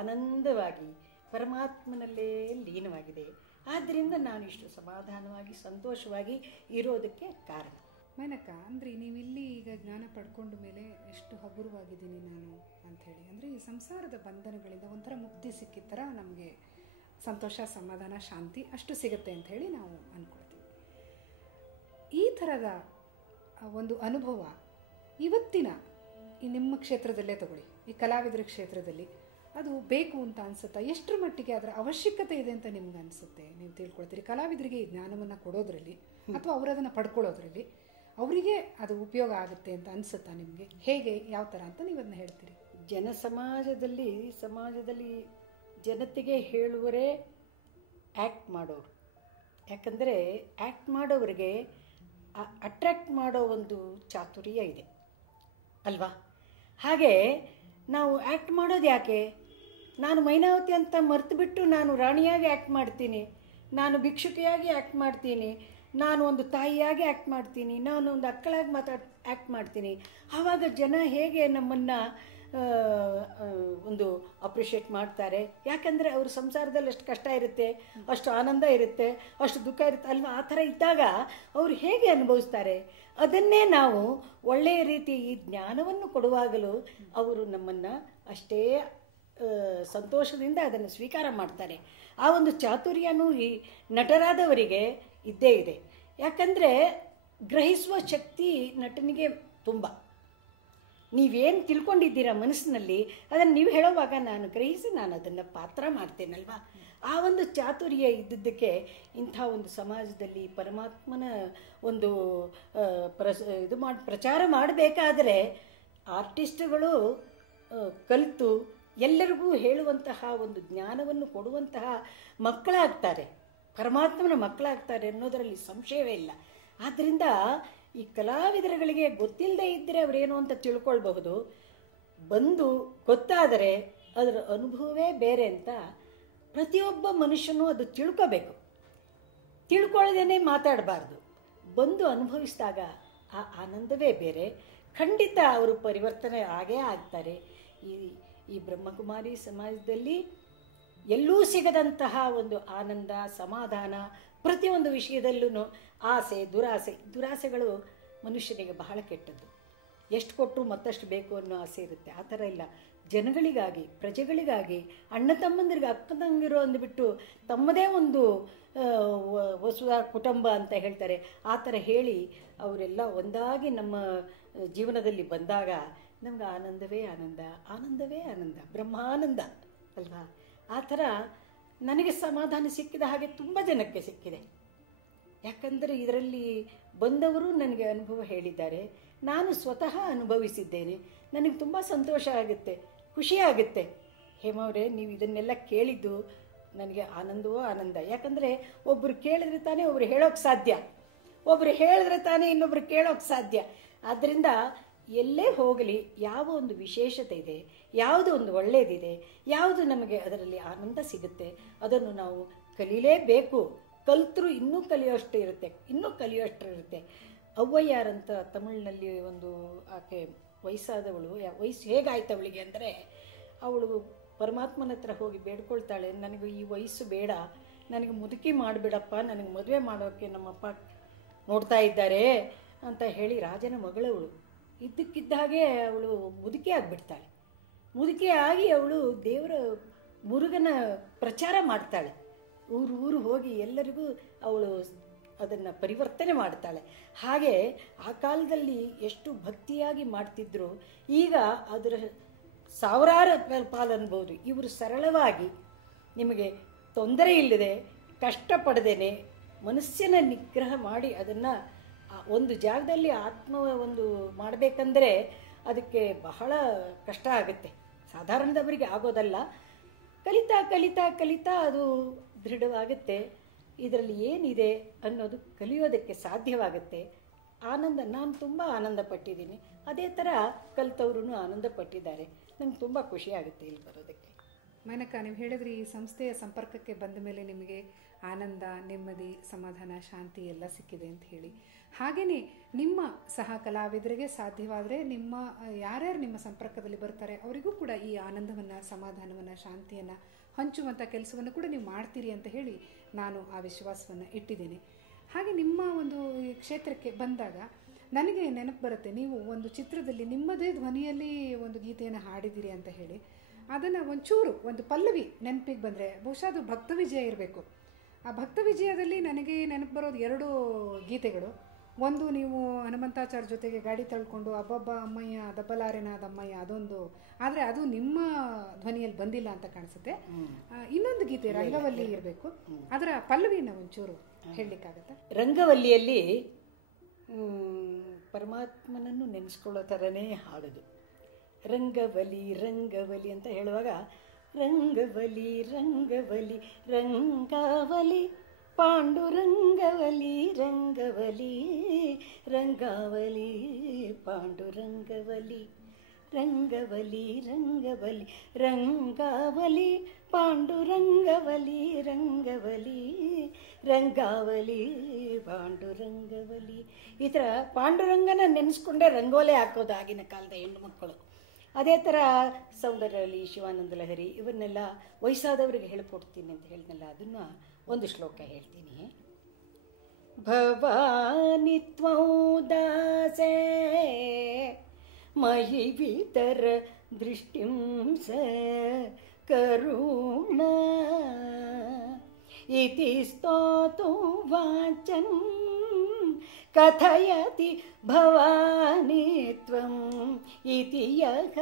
ಆನಂದವಾಗಿ ಪರಮಾತ್ಮನಲ್ಲೇ ಲೀನವಾಗಿದೆ. ಆದ್ದರಿಂದ ನಾನು ಇಷ್ಟು ಸಮಾಧಾನವಾಗಿ ಸಂತೋಷವಾಗಿ ಇರೋದಕ್ಕೆ ಕಾರಣ. ಮೇನಕ, ಅಂದರೆ ನೀವಿಲ್ಲಿ ಈಗ ಜ್ಞಾನ ಪಡ್ಕೊಂಡ ಮೇಲೆ ಎಷ್ಟು ಹಗುರವಾಗಿದ್ದೀನಿ ನಾನು ಅಂಥೇಳಿ, ಅಂದರೆ ಈ ಸಂಸಾರದ ಬಂಧನಗಳಿಂದ ಒಂಥರ ಮುಕ್ತಿ ಸಿಕ್ಕಿದ ಥರ ನಮಗೆ ಸಂತೋಷ, ಸಮಾಧಾನ, ಶಾಂತಿ ಅಷ್ಟು ಸಿಗುತ್ತೆ ಅಂಥೇಳಿ ನಾವು ಅಂದ್ಕೊಳ್ತೀವಿ. ಈ ಥರದ ಒಂದು ಅನುಭವ ಇವತ್ತಿನ ಈ ನಿಮ್ಮ ಕ್ಷೇತ್ರದಲ್ಲೇ ತಗೊಳ್ಳಿ, ಈ ಕಲಾವಿದರ ಕ್ಷೇತ್ರದಲ್ಲಿ ಅದು ಬೇಕು ಅಂತ ಅನಿಸುತ್ತಾ? ಎಷ್ಟರ ಮಟ್ಟಿಗೆ ಅದರ ಅವಶ್ಯಕತೆ ಇದೆ ಅಂತ ನಿಮ್ಗೆ ಅನಿಸುತ್ತೆ? ನೀವು ತಿಳ್ಕೊಳ್ತೀರಿ ಜ್ಞಾನವನ್ನು ಈ ಜ್ಞಾನವನ್ನು ಕೊಡೋದ್ರಲ್ಲಿ ಅಥವಾ ಅವರು ಅದನ್ನು ಪಡ್ಕೊಳ್ಳೋದ್ರಲ್ಲಿ ಅವರಿಗೆ ಅದು ಉಪಯೋಗ ಆಗುತ್ತೆ ಅಂತ ಅನಿಸುತ್ತಾ ನಿಮಗೆ? ಹೇಗೆ, ಯಾವ ಥರ ಅಂತ ನೀವು ಅದನ್ನ ಹೇಳ್ತೀರಿ? ಸಮಾಜದಲ್ಲಿ ಜನತೆಗೆ ಹೇಳುವರೇ ಆ್ಯಕ್ಟ್ ಮಾಡೋರು. ಯಾಕಂದರೆ ಆ್ಯಕ್ಟ್ ಮಾಡೋರಿಗೆ ಅಟ್ರ್ಯಾಕ್ಟ್ ಮಾಡೋ ಒಂದು ಚಾತುರ್ಯ ಇದೆ ಅಲ್ವಾ? ಹಾಗೆ ನಾವು ಆ್ಯಕ್ಟ್ ಮಾಡೋದು ಯಾಕೆ? ನಾನು ಮೈನಾವತಿ ಅಂತ ಮರೆತುಬಿಟ್ಟು ನಾನು ರಾಣಿಯಾಗಿ ಆ್ಯಕ್ಟ್ ಮಾಡ್ತೀನಿ, ನಾನು ಭಿಕ್ಷುಕಿಯಾಗಿ ಆ್ಯಕ್ಟ್ ಮಾಡ್ತೀನಿ, ನಾನು ಒಂದು ತಾಯಿಯಾಗಿ ಆ್ಯಕ್ಟ್ ಮಾಡ್ತೀನಿ, ನಾನು ಒಂದು ಅಕ್ಕಳಾಗಿ ಆ್ಯಕ್ಟ್ ಮಾಡ್ತೀನಿ. ಆವಾಗ ಜನ ಹೇಗೆ ನಮ್ಮನ್ನು ಒಂದು ಅಪ್ರಿಷಿಯೇಟ್ ಮಾಡ್ತಾರೆ? ಯಾಕಂದರೆ ಅವ್ರ ಸಂಸಾರದಲ್ಲಿ ಅಷ್ಟು ಕಷ್ಟ ಇರುತ್ತೆ, ಅಷ್ಟು ಆನಂದ ಇರುತ್ತೆ, ಅಷ್ಟು ದುಃಖ ಇರುತ್ತೆ ಅಲ್ವಾ? ಆ ಥರ ಇದ್ದಾಗ ಅವರು ಹೇಗೆ ಅನುಭವಿಸ್ತಾರೆ? ಅದನ್ನೇ ನಾವು ಒಳ್ಳೆಯ ರೀತಿ ಈ ಜ್ಞಾನವನ್ನು ಕೊಡುವಾಗಲೂ ಅವರು ನಮ್ಮನ್ನು ಅಷ್ಟೇ ಸಂತೋಷದಿಂದ ಅದನ್ನು ಸ್ವೀಕಾರ ಮಾಡ್ತಾರೆ. ಆ ಒಂದು ಚಾತುರ್ಯನೂ ಈ ನಟರಾದವರಿಗೆ ಇದ್ದೇ ಇದೆ. ಯಾಕಂದರೆ ಗ್ರಹಿಸುವ ಶಕ್ತಿ ನಟನಿಗೆ ತುಂಬ. ನೀವೇನು ತಿಳ್ಕೊಂಡಿದ್ದೀರಾ ಮನಸ್ಸಿನಲ್ಲಿ ಅದನ್ನು ನೀವು ಹೇಳೋವಾಗ ನಾನು ಗ್ರಹಿಸಿ ನಾನು ಅದನ್ನು ಪಾತ್ರ ಮಾಡ್ತೇನಲ್ವಾ? ಆ ಒಂದು ಚಾತುರ್ಯ ಇದ್ದದ್ದಕ್ಕೆ ಇಂಥ ಒಂದು ಸಮಾಜದಲ್ಲಿ ಪರಮಾತ್ಮನ ಒಂದು ಪ್ರಚಾರ ಮಾಡಬೇಕಾದರೆ ಆರ್ಟಿಸ್ಟ್ಗಳು ಕಲಿತು ಎಲ್ಲರಿಗೂ ಹೇಳುವಂತಹ ಒಂದು ಜ್ಞಾನವನ್ನು ಕೊಡುವಂತಹ ಮಕ್ಕಳಾಗ್ತಾರೆ, ಪರಮಾತ್ಮನ ಮಕ್ಕಳಾಗ್ತಾರೆ ಅನ್ನೋದರಲ್ಲಿ ಸಂಶಯವೇ ಇಲ್ಲ. ಆದ್ದರಿಂದ ಈ ಕಲಾವಿದರುಗಳಿಗೆ ಗೊತ್ತಿಲ್ಲದೆ ಇದ್ದರೆ ಅವರೇನು ಅಂತ ತಿಳ್ಕೊಳ್ಬಹುದು, ಬಂದು ಗೊತ್ತಾದರೆ ಅದರ ಅನುಭವವೇ ಬೇರೆ ಅಂತ ಪ್ರತಿಯೊಬ್ಬ ಮನುಷ್ಯನೂ ಅದು ತಿಳ್ಕೋಬೇಕು. ತಿಳ್ಕೊಳ್ಳದೇನೆ ಮಾತಾಡಬಾರ್ದು. ಬಂದು ಅನುಭವಿಸಿದಾಗ ಆ ಆನಂದವೇ ಬೇರೆ. ಖಂಡಿತ ಅವರು ಪರಿವರ್ತನೆ ಆಗೇ ಆಗ್ತಾರೆ. ಈ ಬ್ರಹ್ಮಕುಮಾರಿ ಸಮಾಜದಲ್ಲಿ ಎಲ್ಲೂ ಸಿಗದಂತಹ ಒಂದು ಆನಂದ, ಸಮಾಧಾನ, ಪ್ರತಿಯೊಂದು ವಿಷಯದಲ್ಲೂ ಆಸೆ, ದುರಾಸೆಗಳು ಮನುಷ್ಯನಿಗೆ ಬಹಳ ಕೆಟ್ಟದ್ದು. ಎಷ್ಟು ಕೊಟ್ಟರು ಮತ್ತಷ್ಟು ಬೇಕು ಅನ್ನೋ ಆಸೆ ಇರುತ್ತೆ. ಆ ಥರ ಇಲ್ಲ. ಜನಗಳಿಗಾಗಿ, ಪ್ರಜೆಗಳಿಗಾಗಿ, ಅಣ್ಣ ತಮ್ಮಂದಿರಿಗೆ, ಅಕ್ಕ ತಂಗಿರೋ ಅಂದುಬಿಟ್ಟು ತಮ್ಮದೇ ಒಂದು ವಸುಧ ಕುಟುಂಬ ಅಂತ ಹೇಳ್ತಾರೆ. ಆ ಥರ ಹೇಳಿ ಅವರೆಲ್ಲ ಒಂದಾಗಿ ನಮ್ಮ ಜೀವನದಲ್ಲಿ ಬಂದಾಗ ನಮ್ಗೆ ಆನಂದವೇ ಆನಂದ, ಆನಂದವೇ ಆನಂದ, ಬ್ರಹ್ಮಾನಂದ ಅಲ್ವಾ? ಆ ಥರ ನನಗೆ ಸಮಾಧಾನ ಸಿಕ್ಕಿದ ಹಾಗೆ ತುಂಬ ಜನಕ್ಕೆ ಸಿಕ್ಕಿದೆ. ಯಾಕಂದರೆ ಇದರಲ್ಲಿ ಬಂದವರು ನನಗೆ ಅನುಭವ ಹೇಳಿದ್ದಾರೆ, ನಾನು ಸ್ವತಃ ಅನುಭವಿಸಿದ್ದೇನೆ. ನನಗೆ ತುಂಬ ಸಂತೋಷ ಆಗುತ್ತೆ, ಖುಷಿಯಾಗುತ್ತೆ. ಹೇಮವರೇ, ನೀವು ಇದನ್ನೆಲ್ಲ ಕೇಳಿದ್ದು ನನಗೆ ಆನಂದವೋ ಆನಂದ. ಯಾಕಂದರೆ ಒಬ್ಬರು ಕೇಳಿದ್ರೆ ತಾನೇ ಒಬ್ರು ಹೇಳೋಕ್ಕೆ ಸಾಧ್ಯ, ಒಬ್ಬರು ಹೇಳಿದ್ರೆ ತಾನೇ ಇನ್ನೊಬ್ರು ಕೇಳೋಕ್ಕೆ ಸಾಧ್ಯ. ಆದ್ದರಿಂದ ಎಲ್ಲೇ ಹೋಗಲಿ, ಯಾವ ಒಂದು ವಿಶೇಷತೆ ಇದೆ, ಯಾವುದು ಒಂದು ಒಳ್ಳೆಯದಿದೆ, ಯಾವುದು ನಮಗೆ ಅದರಲ್ಲಿ ಆನಂದ ಸಿಗುತ್ತೆ, ಅದನ್ನು ನಾವು ಕಲೀಲೇಬೇಕು. ಕಲಿತರೂ ಇನ್ನೂ ಕಲಿಯೋಷ್ಟು ಇರುತ್ತೆ, ಇನ್ನೂ ಕಲಿಯೋಷ್ಟು ಇರುತ್ತೆ. ಅವ್ವಯ್ಯಾರಂತ ತಮಿಳಿನಲ್ಲಿ ಒಂದು ಆಕೆ ವಯಸ್ಸಾದವಳು, ವಯಸ್ಸು ಹೇಗಾಯ್ತು ಅವಳಿಗೆ ಅಂದರೆ, ಅವಳು ಪರಮಾತ್ಮನ ಹತ್ರ ಹೋಗಿ ಬೇಡ್ಕೊಳ್ತಾಳೆ, ನನಗೆ ಈ ವಯಸ್ಸು ಬೇಡ, ನನಗೆ ಮುದುಕಿ ಮಾಡಿಬಿಡಪ್ಪ, ನನಗೆ ಮದುವೆ ಮಾಡೋಕ್ಕೆ ನಮ್ಮಪ್ಪ ನೋಡ್ತಾ ಇದ್ದಾರೆ ಅಂತ ಹೇಳಿ ರಾಜನ ಮಗಳವಳು. ಇದ್ದಕ್ಕಿದ್ದ ಹಾಗೆ ಅವಳು ಮುದುಕಿ ಆಗಿಬಿಡ್ತಾಳೆ. ಮುದುಕಿ ಆಗಿ ಅವಳು ದೇವರ ಮುರುಗನ ಪ್ರಚಾರ ಮಾಡ್ತಾಳೆ. ಊರು ಹೋಗಿ ಎಲ್ಲರಿಗೂ ಅವಳು ಅದನ್ನು ಪರಿವರ್ತನೆ ಮಾಡ್ತಾಳೆ. ಹಾಗೆ ಆ ಕಾಲದಲ್ಲಿ ಎಷ್ಟು ಭಕ್ತಿಯಾಗಿ ಮಾಡ್ತಿದ್ರು, ಈಗ ಅದರ ಸಾವಿರಾರು ಪಾಲು ಅನ್ಬೋದು. ಇವರು ಸರಳವಾಗಿ ನಿಮಗೆ ತೊಂದರೆ ಇಲ್ಲದೆ, ಕಷ್ಟಪಡದೇನೆ ಮನಸ್ಸಿನ ನಿಗ್ರಹ ಮಾಡಿ ಅದನ್ನು ಒಂದು ಜಾಗದಲ್ಲಿ ಆತ್ಮ ಒಂದು ಮಾಡಬೇಕಂದ್ರೆ ಅದಕ್ಕೆ ಬಹಳ ಕಷ್ಟ ಆಗುತ್ತೆ. ಸಾಧಾರಣದವರಿಗೆ ಆಗೋದಲ್ಲ. ಕಲಿತಾ ಕಲಿತಾ ಕಲಿತಾ ಅದು ದೃಢವಾಗುತ್ತೆ. ಇದರಲ್ಲಿ ಏನಿದೆ ಅನ್ನೋದು ಕಲಿಯೋದಕ್ಕೆ ಸಾಧ್ಯವಾಗುತ್ತೆ. ಆನಂದ, ನಾನು ತುಂಬ ಆನಂದ ಪಟ್ಟಿದ್ದೀನಿ. ಅದೇ ಥರ ಕಲಿತವ್ರೂ ಆನಂದ ಪಟ್ಟಿದ್ದಾರೆ. ನಂಗೆ ತುಂಬ ಖುಷಿಯಾಗುತ್ತೆ ಇಲ್ಲಿ ಬರೋದಕ್ಕೆ. ಮೇನಕ, ನೀವು ಹೇಳಿದ್ರಿ ಈ ಸಂಸ್ಥೆಯ ಸಂಪರ್ಕಕ್ಕೆ ಬಂದ ಮೇಲೆ ನಿಮಗೆ ಆನಂದ, ನೆಮ್ಮದಿ, ಸಮಾಧಾನ, ಶಾಂತಿ ಎಲ್ಲ ಸಿಕ್ಕಿದೆ ಅಂತ ಹೇಳಿ. ಹಾಗೆಯೇ ನಿಮ್ಮ ಸಹ ಕಲಾವಿದರಿಗೆ ಸಾಧ್ಯವಾದರೆ ನಿಮ್ಮ ಯಾರ್ಯಾರು ನಿಮ್ಮ ಸಂಪರ್ಕದಲ್ಲಿ ಬರ್ತಾರೆ ಅವರಿಗೂ ಕೂಡ ಈ ಆನಂದವನ್ನು, ಸಮಾಧಾನವನ್ನು, ಶಾಂತಿಯನ್ನು ಹಂಚುವಂಥ ಕೆಲಸವನ್ನು ಕೂಡ ನೀವು ಮಾಡ್ತೀರಿ ಅಂತ ಹೇಳಿ ನಾನು ಆ ವಿಶ್ವಾಸವನ್ನು ಇಟ್ಟಿದ್ದೀನಿ. ಹಾಗೆ ನಿಮ್ಮ ಒಂದು ಕ್ಷೇತ್ರಕ್ಕೆ ಬಂದಾಗ ನನಗೆ ನೆನಪು ಬರುತ್ತೆ, ನೀವು ಒಂದು ಚಿತ್ರದಲ್ಲಿ ನಿಮ್ಮದೇ ಧ್ವನಿಯಲ್ಲಿ ಒಂದು ಗೀತೆಯನ್ನು ಹಾಡಿದ್ದೀರಿ ಅಂತ ಹೇಳಿ. ಅದನ್ನು ಒಂಚೂರು ಒಂದು ಪಲ್ಲವಿ ನೆನಪಿಗೆ ಬಂದರೆ ಬಹುಶಃ ಅದು ಭಕ್ತವಿಜಯ ಇರಬೇಕು. ಆ ಭಕ್ತವಿಜಯದಲ್ಲಿ ನನಗೆ ನೆನಪು ಬರೋದು 2 ಗೀತೆಗಳು. ಒಂದು, ನೀವು ಹನುಮಂತಾಚಾರ್ಯ ಜೊತೆಗೆ ಗಾಡಿ ತಳ್ಕೊಂಡು ಅಬ್ಬಬ್ಬ ಅಮ್ಮಯ್ಯ ದಬ್ಬಲಾರೆನಾದ ಅಮ್ಮಯ್ಯ, ಅದೊಂದು. ಆದರೆ ಅದು ನಿಮ್ಮ ಧ್ವನಿಯಲ್ಲಿ ಬಂದಿಲ್ಲ ಅಂತ ಕಾಣಿಸುತ್ತೆ. ಇನ್ನೊಂದು ಗೀತೆ ರಂಗವಲ್ಲಿ ಇರಬೇಕು, ಅದರ ಪಲ್ಲವಿಯನ್ನು ಒಂಚೂರು ಹೇಳಲಿಕ್ಕಾಗತ್ತಾ? ರಂಗವಲ್ಲಿಯಲ್ಲಿ ಪರಮಾತ್ಮನನ್ನು ನೆನೆಸ್ಕೊಳ್ಳೋ ಥರನೇ ಹಾಡೋದು. ರಂಗವಲಿ ರಂಗವಲಿ ಅಂತ ಹೇಳುವಾಗ ರಂಗವಲಿ ರಂಗವಲಿ ರಂಗಾವಲಿ ಪಾಂಡುರಂಗವಲಿ ರಂಗವಲಿ ರಂಗಾವಲಿ ಪಾಂಡುರಂಗವಲಿ ರಂಗವಲಿ ರಂಗವಲಿ ರಂಗಾವಲಿ ಪಾಂಡುರಂಗವಲಿ ರಂಗವಲಿ ರಂಗಾವಲಿ ಪಾಂಡುರಂಗವಲಿ. ಈ ಥರ ಪಾಂಡುರಂಗನ ನೆನೆಸ್ಕೊಂಡೇ ರಂಗೋಲೆ ಹಾಕೋದು ಆಗಿನ ಕಾಲದ ಹೆಣ್ಣು ಮಕ್ಕಳು. ಅದೇ ಥರ ಸೌಂದರ್ಯಲಿ, ಶಿವಾನಂದ ಲಹರಿ ಇವನ್ನೆಲ್ಲ ವಯಸ್ಸಾದವರಿಗೆ ಹೇಳಿಕೊಡ್ತೀನಿ ಅಂತ ಹೇಳಿದ್ನಲ್ಲ, ಅದನ್ನು ಒಂದು ಶ್ಲೋಕ ಹೇಳ್ತೀನಿ. ಭವಾನಿ ತ್ವಂ ದಾಸೇ ಮಹಿ ವಿತರ ದೃಷ್ಟಿಂ ಸ ಕರುಣ ಇತಿ ಸ್ತೋತು ವಾಚಂ ಕಥಯತಿ ಭವಾನಿ ತ್ವಂ ಇತಿ ಯಃ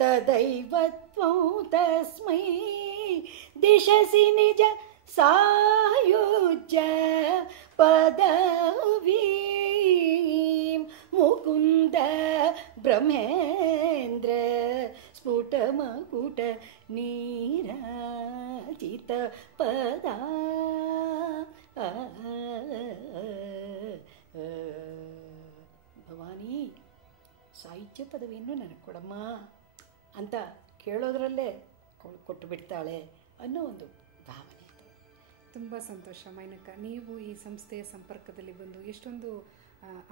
ತದೈವ ತ್ವಂ ತಸ್ಮೈ ದಿಶಸಿ ನಿಜ ಸಾಯುಜ್ಯ ಪದವೀಂ ಮುಕುಂದ ಬ್ರಹ್ಮೇಂದ್ರ ಸ್ಫುಟಮಕುಟ ನೀರಾಜಿತ ಪದ. ಭವಾನಿ, ಸಾಹಿತ್ಯ ಪದವಿಯನ್ನು ನನಗೆ ಕೊಡಮ್ಮ ಅಂತ ಕೇಳೋದ್ರಲ್ಲೇ ಕೊಟ್ಟು ಬಿಡ್ತಾಳೆ ಅನ್ನೋ ಒಂದು ಭಾವನೆ. ತುಂಬ ಸಂತೋಷ ಮೈನಕ. ನೀವು ಈ ಸಂಸ್ಥೆಯ ಸಂಪರ್ಕದಲ್ಲಿ ಬಂದು ಎಷ್ಟೊಂದು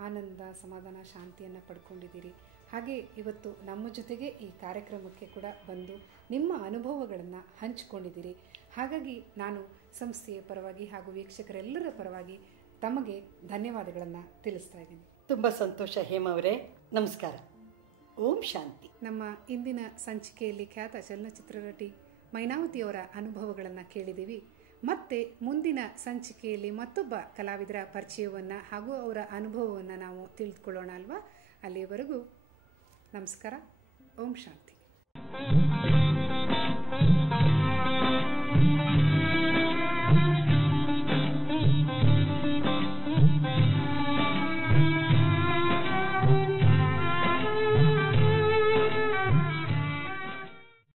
ಆನಂದ, ಸಮಾಧಾನ, ಶಾಂತಿಯನ್ನು ಪಡ್ಕೊಂಡಿದ್ದೀರಿ. ಹಾಗೆ ಇವತ್ತು ನಮ್ಮ ಜೊತೆಗೆ ಈ ಕಾರ್ಯಕ್ರಮಕ್ಕೆ ಕೂಡ ಬಂದು ನಿಮ್ಮ ಅನುಭವಗಳನ್ನು ಹಂಚಿಕೊಂಡಿದ್ದೀರಿ. ಹಾಗಾಗಿ ನಾನು ಸಂಸ್ಥೆಯ ಪರವಾಗಿ ಹಾಗೂ ವೀಕ್ಷಕರೆಲ್ಲರ ಪರವಾಗಿ ತಮಗೆ ಧನ್ಯವಾದಗಳನ್ನು ತಿಳಿಸ್ತಾ ಇದ್ದೀನಿ. ತುಂಬ ಸಂತೋಷ ಹೇಮ ಅವರೇ, ನಮಸ್ಕಾರ. ಓಂ ಶಾಂತಿ. ನಮ್ಮ ಇಂದಿನ ಸಂಚಿಕೆಯಲ್ಲಿ ಖ್ಯಾತ ಚಲನಚಿತ್ರ ನಟಿ ಮೈನಾವತಿಯವರ ಅನುಭವಗಳನ್ನು ಕೇಳಿದ್ದೀವಿ. ಮತ್ತೆ ಮುಂದಿನ ಸಂಚಿಕೆಯಲ್ಲಿ ಮತ್ತೊಬ್ಬ ಕಲಾವಿದರ ಪರಿಚಯವನ್ನು ಹಾಗೂ ಅವರ ಅನುಭವವನ್ನು ನಾವು ತಿಳಿದುಕೊಳ್ಳೋಣ ಅಲ್ವಾ? ಅಲ್ಲಿಯವರೆಗೂ ನಮಸ್ಕಾರ. ಓಂ ಶಾಂತಿ.